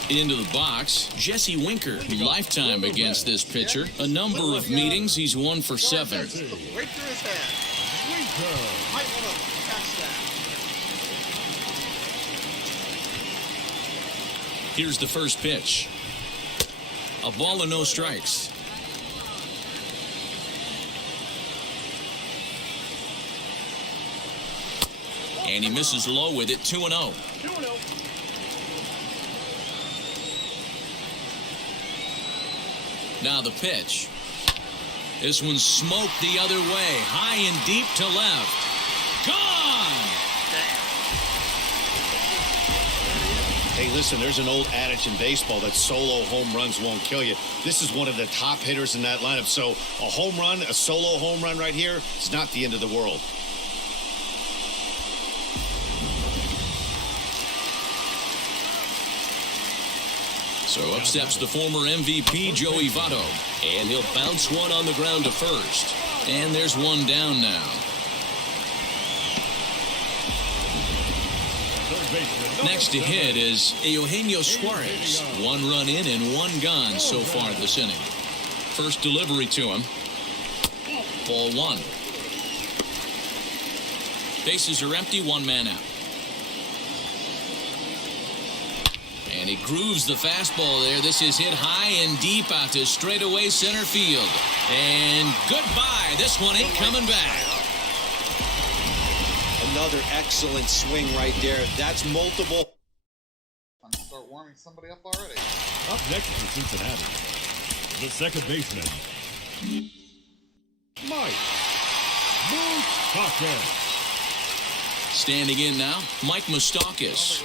Into the box, Jesse Winker, lifetime against this pitcher. A number of meetings, he's 1 for 7. Right through his head. Winker. Might want to catch that. Here's the first pitch. A ball and no strikes. And he misses low with it, 2-0. 2-0. Now the pitch. This one's smoked the other way, high and deep to left. Gone! Hey, listen, there's an old adage in baseball that solo home runs won't kill you. This is one of the top hitters in that lineup. So a home run, a solo home run right here, it's not the end of the world. So up steps the former MVP, Joey Votto. And he'll bounce one on the ground to first. And there's one down now. Next to hit is Eugenio Suarez. 1 run in and 1 gone so far this inning. First delivery to him. Ball 1. Bases are empty, 1 man out. And he grooves the fastball there. This is hit high and deep out to straightaway center field. And goodbye. This one ain't coming back. Another excellent swing right there. That's multiple. I'm gonna start warming somebody up already. Up next for Cincinnati, the second baseman, Mike Moustakas. Standing in now, Mike Moustakas,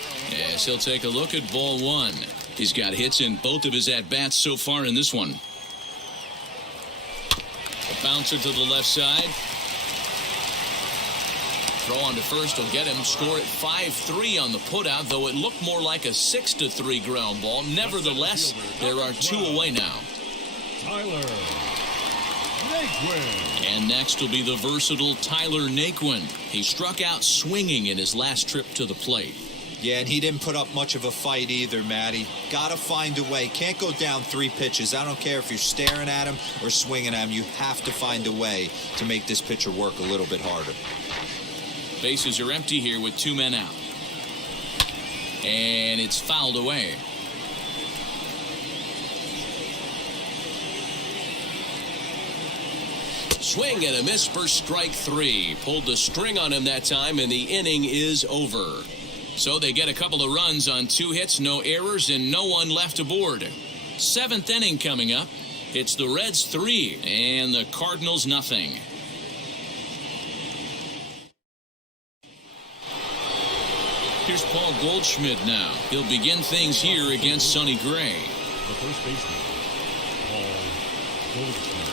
as he'll take a look at ball 1. He's got hits in both of his at-bats so far in this one. A bouncer to the left side. Throw on to first will get him. Score at 5-3 on the putout, though it looked more like a 6-3 ground ball. Nevertheless, there are 2 away now. Tyler Naquin. And next will be the versatile Tyler Naquin. He struck out swinging in his last trip to the plate. Yeah, and he didn't put up much of a fight either, Matty. Gotta find a way. Can't go down 3 pitches. I don't care if you're staring at him or swinging at him. You have to find a way to make this pitcher work a little bit harder. Bases are empty here with 2 men out. And it's fouled away. Swing and a miss for strike 3. Pulled the string on him that time, and the inning is over. So they get a couple of runs on 2 hits, no errors, and no one left aboard. 7th inning coming up. It's the Reds 3 and the Cardinals nothing. Here's Paul Goldschmidt now. He'll begin things here against Sonny Gray. The first baseman, Paul Goldschmidt.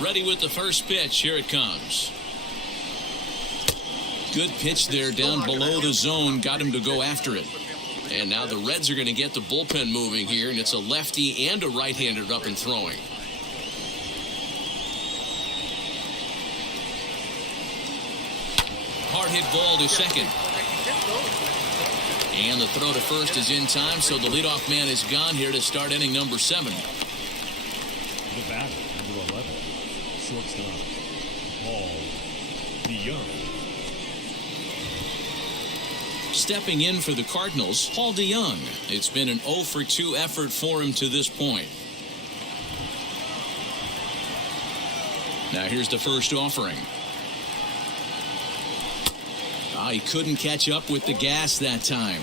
Ready with the first pitch. Here it comes. Good pitch there down below the zone. Got him to go after it. And now the Reds are going to get the bullpen moving here, and it's a lefty and a right-hander up and throwing. Hard hit ball to second. And the throw to first is in time, so the leadoff man is gone here to start inning number 7. The batter, number 11, shortstop, Paul DeYoung. Stepping in for the Cardinals, Paul DeYoung. It's been an 0-for-2 effort for him to this point. Now here's the first offering. He couldn't catch up with the gas that time.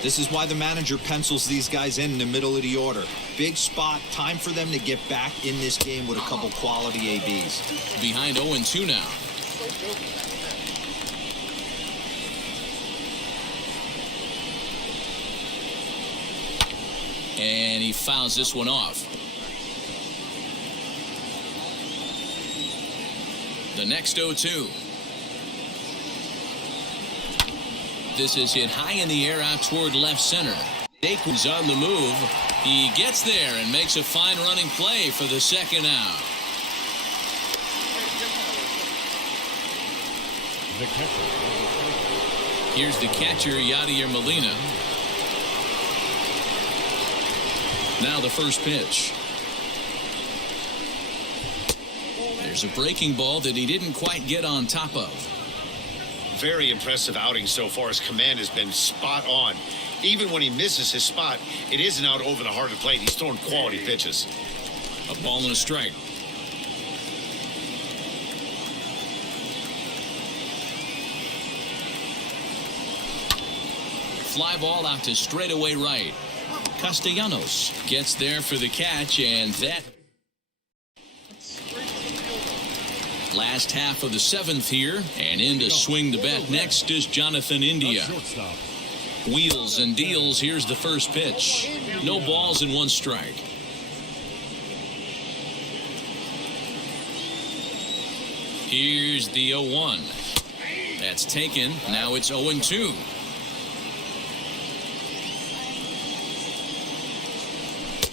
This is why the manager pencils these guys in the middle of the order. Big spot, time for them to get back in this game with a couple quality ABs. Behind 0-2 now. And he fouls this one off. The next 0-2. This is hit high in the air out toward left center. Naquin's on the move. He gets there and makes a fine running play for the second out. The catcher. Here's the catcher, Yadier Molina. Now the first pitch. There's a breaking ball that he didn't quite get on top of. Very impressive outing so far. His command has been spot on. Even when he misses his spot, it isn't out over the heart of the plate. He's throwing quality pitches. A ball and a strike. Fly ball out to straightaway right. Castellanos gets there for the catch, and that last half of the 7th here, and in to swing the bat next is Jonathan India. Wheels and deals. Here's the first pitch. No balls and 1 strike. Here's the 0-1. That's taken. Now it's 0-2.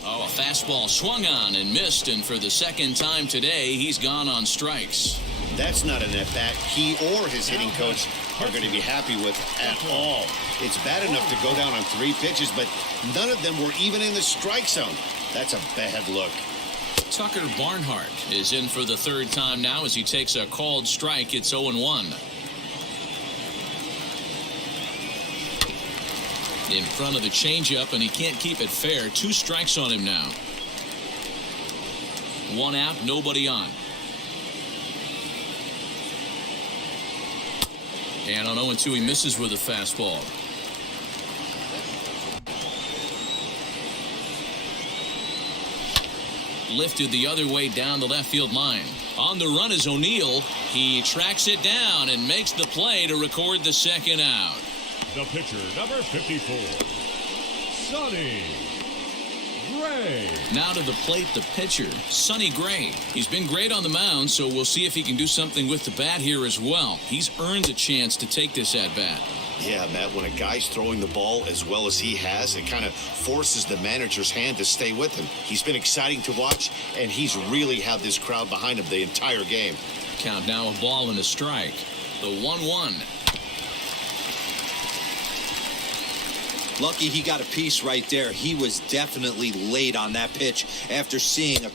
Oh, a fastball swung on and missed, and for the second time today, he's gone on strikes. That's not an at-bat he or his hitting coach are going to be happy with at all. It's bad enough to go down on 3 pitches, but none of them were even in the strike zone. That's a bad look. Tucker Barnhart is in for the 3rd time now as he takes a called strike. It's 0-1. In front of the changeup, and he can't keep it fair. 2 strikes on him now. 1 out, nobody on. And on 0-2, he misses with a fastball. lifted the other way down the left field line. On the run is O'Neill. He tracks it down and makes the play to record the second out. The pitcher, number 54, Sonny Gray. Now to the plate, the pitcher, Sonny Gray. He's been great on the mound, so we'll see if he can do something with the bat here as well. He's earned a chance to take this at-bat. Yeah, Matt, when a guy's throwing the ball as well as he has, it kind of forces the manager's hand to stay with him. He's been exciting to watch, and he's really had this crowd behind him the entire game. Count now a ball and a strike. The 1-1. Lucky he got a piece right there. He was definitely late on that pitch after seeing a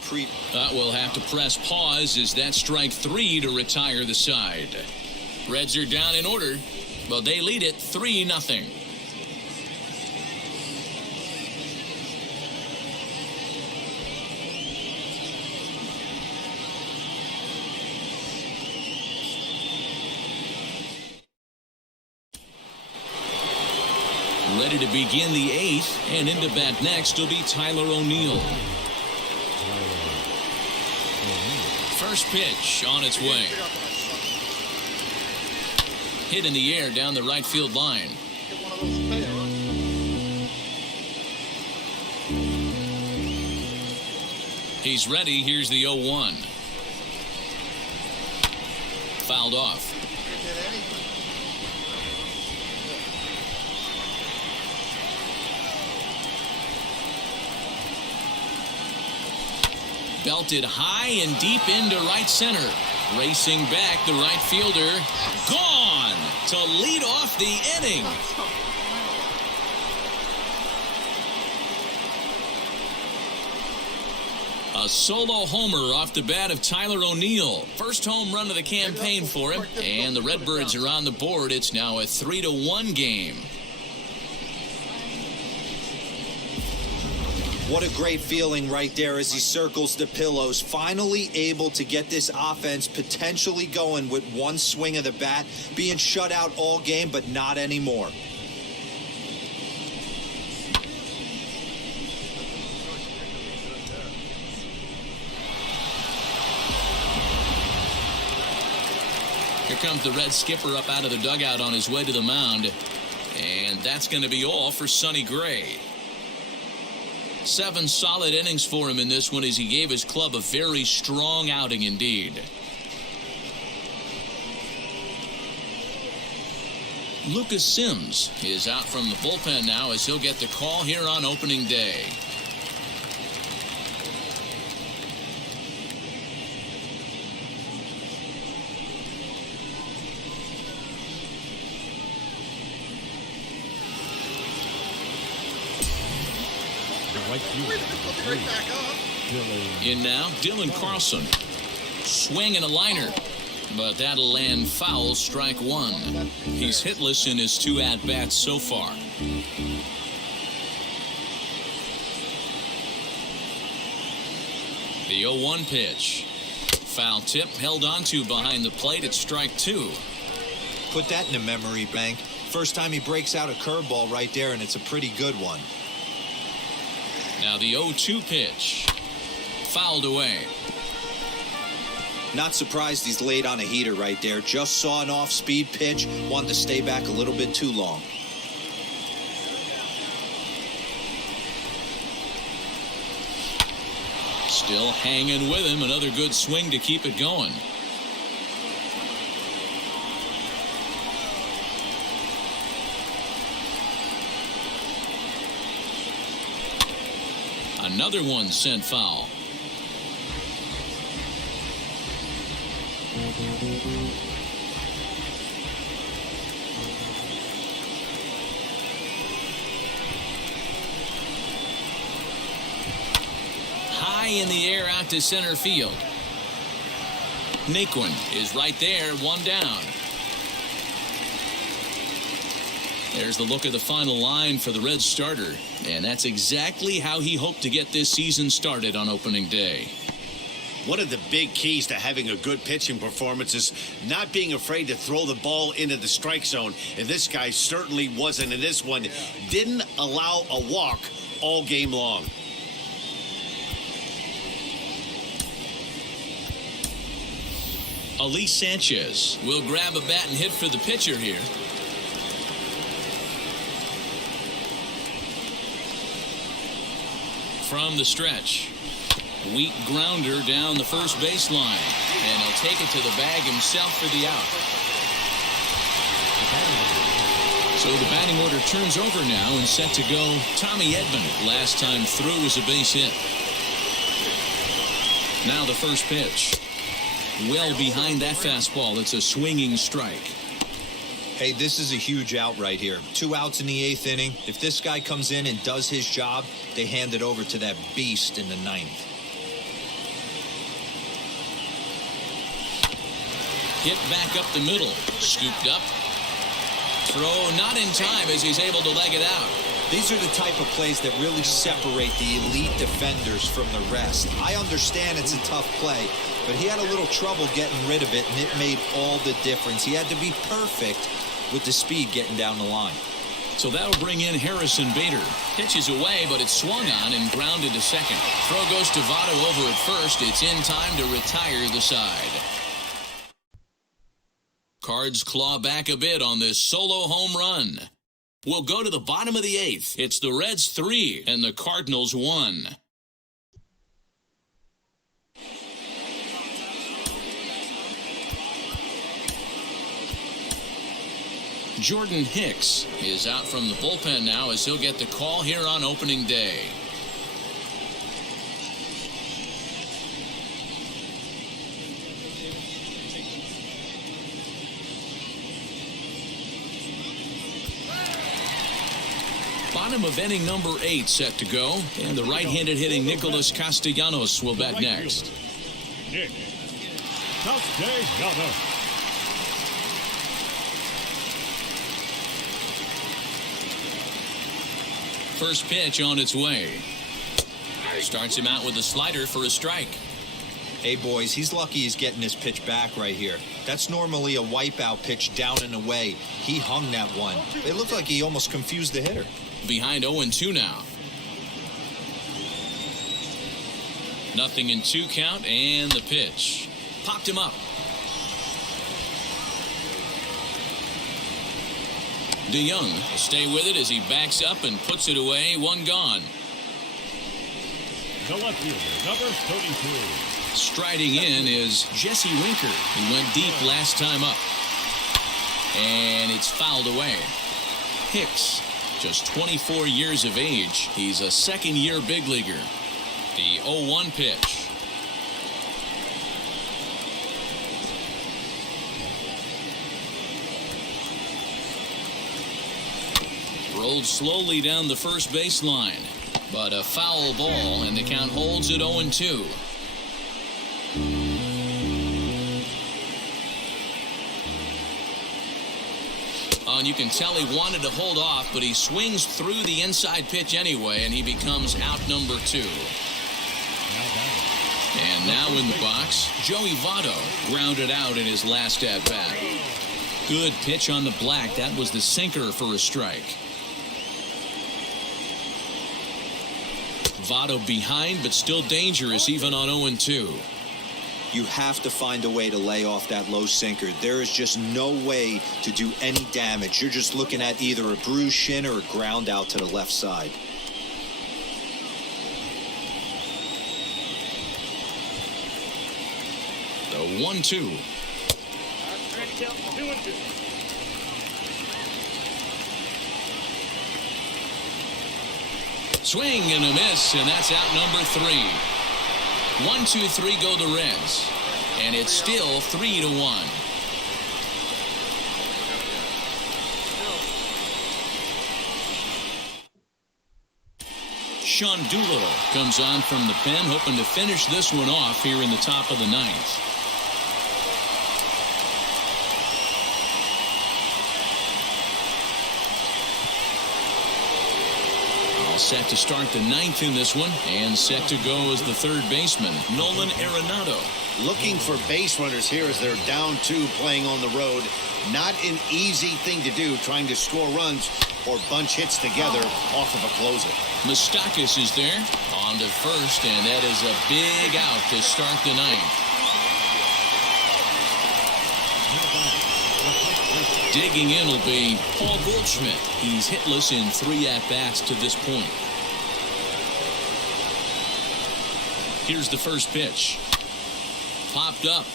We'll have to press pause as that strike 3 to retire the side. Reds are down in order. Well, they lead it 3-0. Ready to begin the 8th, and into bat next will be Tyler O'Neill. First pitch on its way. Hit in the air down the right field line. Get one of those pay, He's ready. Here's the 0-1. Fouled off. Get anything. Belted high and deep into right center. Racing back, the right fielder. Gone to lead off the inning. A solo homer off the bat of Tyler O'Neill. First home run of the campaign for him. And the Redbirds are on the board. It's now a 3-1 game. What a great feeling right there as he circles the pillows. Finally able to get this offense potentially going with one swing of the bat. Being shut out all game, but not anymore. Here comes the Red skipper up out of the dugout on his way to the mound. And that's going to be all for Sonny Gray. 7 solid innings for him in this one as he gave his club a very strong outing indeed. Lucas Sims is out from the bullpen now as he'll get the call here on opening day. Right field, In now, Dylan Carlson. Swing and a liner. But that'll land foul, strike 1. He's hitless in his 2 at-bats so far. The 0-1 pitch. Foul tip held onto behind the plate at strike 2. Put that in the memory bank. First time he breaks out a curveball right there, and it's a pretty good one. Now the 0-2 pitch. Fouled away. Not surprised he's laid on a heater right there. Just saw an off-speed pitch. Wanted to stay back a little bit too long. Still hanging with him. Another good swing to keep it going. Another one sent foul. High in the air out to center field. Naquin is right there, 1 down. There's the look of the final line for the Reds starter. And that's exactly how he hoped to get this season started on opening day. One of the big keys to having a good pitching performance is not being afraid to throw the ball into the strike zone. And this guy certainly wasn't in this one. Didn't allow a walk all game long. Elise Sanchez will grab a bat and hit for the pitcher here. From the stretch. Weak grounder down the first baseline. And he'll take it to the bag himself for the out. So the batting order turns over now and set to go Tommy Edman. Last time through was a base hit. Now the first pitch. Well behind that fastball. It's a swinging strike. Hey, this is a huge out right here. 2 outs in the 8th inning. If this guy comes in and does his job, they hand it over to that beast in the 9th. Hit back up the middle. Scooped up. Throw not in time as he's able to leg it out. These are the type of plays that really separate the elite defenders from the rest. I understand it's a tough play, but he had a little trouble getting rid of it, and it made all the difference. He had to be perfect with the speed getting down the line. So that'll bring in Harrison Bader. Pitches away, but it's swung on and grounded to second. Throw goes to Votto over at first. It's in time to retire the side. Cards claw back a bit on this solo home run. We'll go to the bottom of the 8th. It's the Reds 3 and the Cardinals 1. Jordan Hicks is out from the bullpen now as he'll get the call here on opening day. Bottom of inning number 8 set to go, and the right-handed hitting Nicholas Castellanos will bat next. Nick Castellanos. First pitch on its way. Starts him out with a slider for a strike. Hey, boys, he's lucky he's getting this pitch back right here. That's normally a wipeout pitch down and away. He hung that one. It looked like he almost confused the hitter. Behind 0-2 now. Nothing in 2 count, and the pitch. Popped him up. DeYoung will stay with it as he backs up and puts it away. 1 gone. The left fielder, number 32. Striding in is Jesse Winker, who went deep last time up. And it's fouled away. Hicks, just 24 years of age. He's a second-year big leaguer. The 0-1 pitch. Rolled slowly down the first baseline, but a foul ball, and the count holds at 0-2. And you can tell he wanted to hold off, but he swings through the inside pitch anyway, and he becomes out number 2. And now in the box, Joey Votto grounded out in his last at-bat. Good pitch on the black. That was the sinker for a strike. Votto behind, but still dangerous even on 0-2. You have to find a way to lay off that low sinker. There is just no way to do any damage. You're just looking at either a bruised shin or a ground out to the left side. The 1-2. Swing and a miss, and that's out number 3. 1, 2, 3 go the Reds, and it's still 3-1. Sean Doolittle comes on from the pen, hoping to finish this one off here in the top of the 9th. Set to start the 9th in this one, and set to go as the third baseman, Nolan Arenado. Looking for base runners here as they're down 2 playing on the road. Not an easy thing to do, trying to score runs or bunch hits together off of a closer. Moustakas is there, on to first, and that is a big out to start the 9th. Digging in will be Paul Goldschmidt. He's hitless in 3 at-bats to this point. Here's the first pitch. Popped up.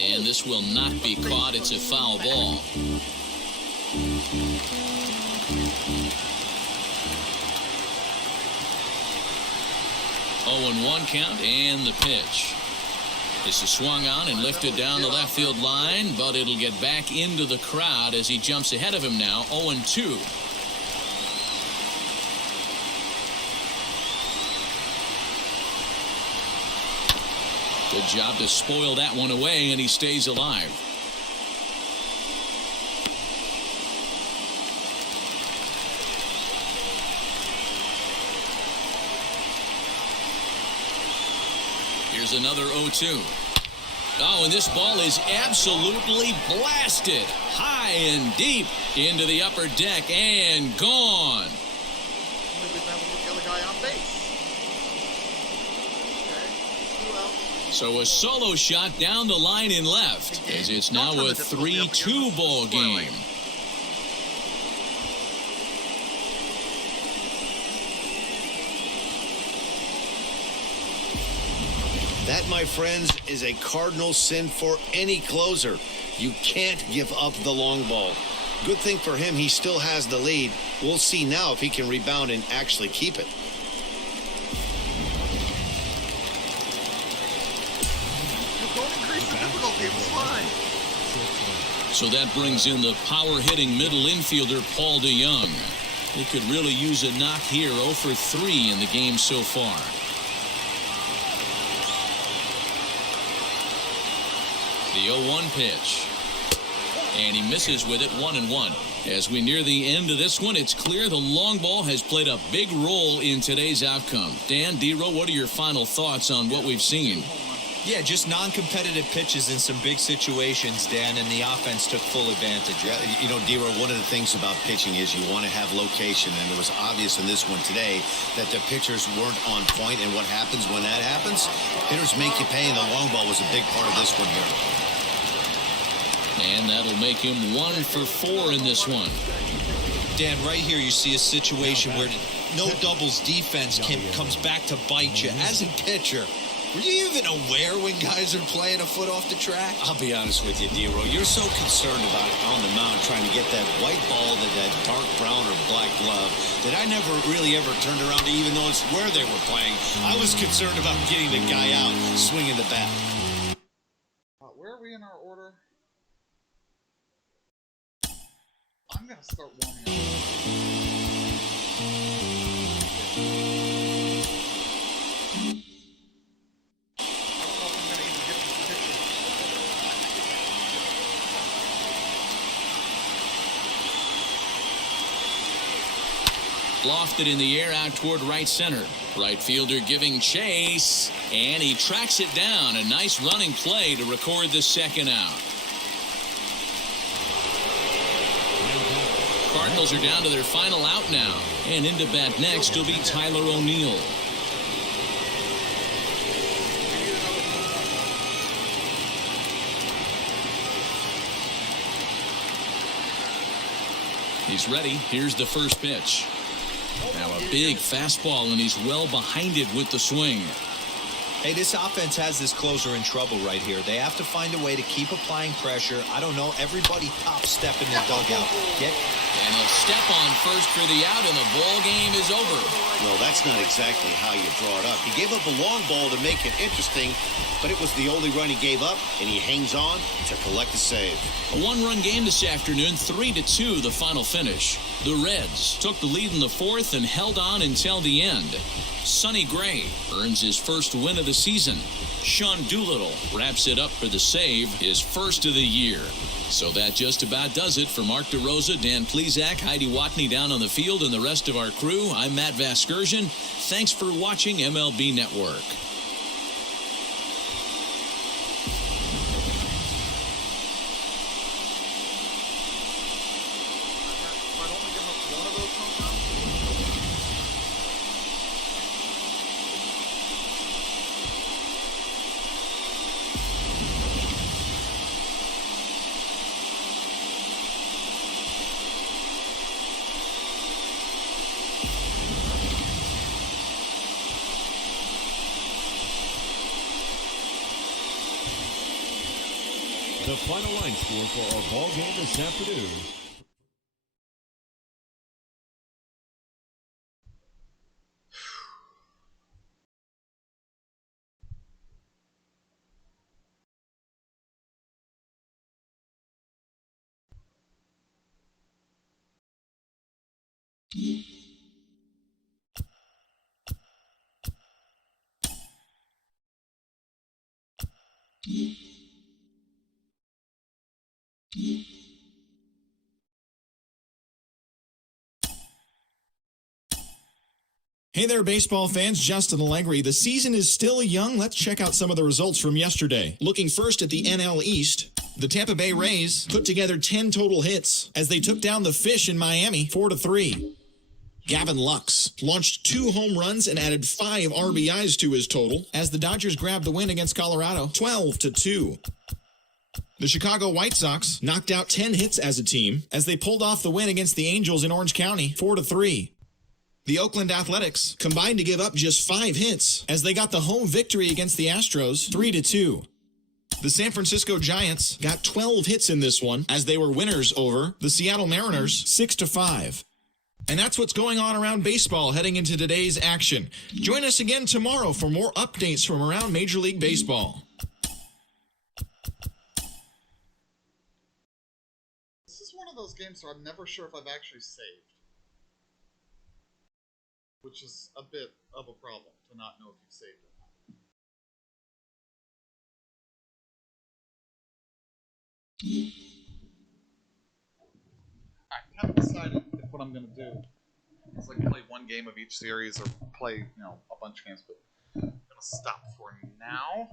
And this will not be caught. It's a foul ball. 0-1 count and the pitch. This is swung on and lifted down the left field line, but it'll get back into the crowd as he jumps ahead of him now. 0-2. Good job to spoil that one away, and he stays alive. Here's another 0-2. Oh, and this ball is absolutely blasted high and deep into the upper deck and gone. So a solo shot down the line in left as it's now a 3-2 ball game. That, my friends, is a cardinal sin for any closer. You can't give up the long ball. Good thing for him, he still has the lead. We'll see now if he can rebound and actually keep it. So that brings in the power-hitting middle infielder, Paul DeYoung. He could really use a knock here. 0 for 3 in the game so far. The 0-1 pitch. And he misses with it. 1-1. As we near the end of this one, it's clear the long ball has played a big role in today's outcome. Dan, D-Row, what are your final thoughts on what we've seen? Yeah, just non-competitive pitches in some big situations, Dan, and the offense took full advantage. Yeah, you know, D-Row, one of the things about pitching is you want to have location, and it was obvious in this one today that the pitchers weren't on point, and what happens when that happens? Hitters make you pay, and the long ball was a big part of this one here. And that'll make him 1 for 4 in this one. Dan, right here you see a situation where no doubles defense comes back to bite you. As a pitcher, were you even aware when guys are playing a foot off the track? I'll be honest with you, D-Row. You're so concerned about it on the mound trying to get that white ball to that dark brown or black glove that I never really ever turned around to even notice where they were playing. I was concerned about getting the guy out swinging the bat. Where are we in our order? I'm going to start warming up. Lofted in the air out toward right center. Right fielder giving chase, and he tracks it down. A nice running play to record the second out. Cardinals are down to their final out now, and into bat next will be Tyler O'Neill. He's ready. Here's the first pitch. Now a big fastball, and he's well behind it with the swing. Hey, this offense has this closer in trouble right here. They have to find a way to keep applying pressure. I don't know, everybody top step in the dugout. And a step on first for the out, and the ball game is over. Well, that's not exactly how you draw it up. He gave up a long ball to make it interesting, but it was the only run he gave up, and he hangs on to collect a save. A one-run game this afternoon, 3-2 the final finish. The Reds took the lead in the fourth and held on until the end. Sonny Gray earns his first win of the season. Sean Doolittle wraps it up for the save, his first of the year. So that just about does it. For Mark DeRosa, Dan Plesac, Heidi Watney down on the field, and the rest of our crew, I'm Matt Vasgersian. Thanks for watching MLB Network. The final line score for our ball game this afternoon. Hey there, baseball fans. Justin Allegri. The season is still young. Let's check out some of the results from yesterday. Looking first at the NL East, the Tampa Bay Rays put together 10 total hits as they took down the Fish in Miami 4-3. Gavin Lux launched 2 home runs and added 5 RBIs to his total as the Dodgers grabbed the win against Colorado 12-2. The Chicago White Sox knocked out 10 hits as a team as they pulled off the win against the Angels in Orange County 4-3. The Oakland Athletics combined to give up just 5 hits as they got the home victory against the Astros 3-2. The San Francisco Giants got 12 hits in this one as they were winners over the Seattle Mariners 6-5. And that's what's going on around baseball heading into today's action. Join us again tomorrow for more updates from around Major League Baseball. This is one of those games where I'm never sure if I've actually saved. Which is a bit of a problem, to not know if you've saved it. I haven't decided if what I'm going to do is like play one game of each series or play, a bunch of games, but I'm going to stop for now.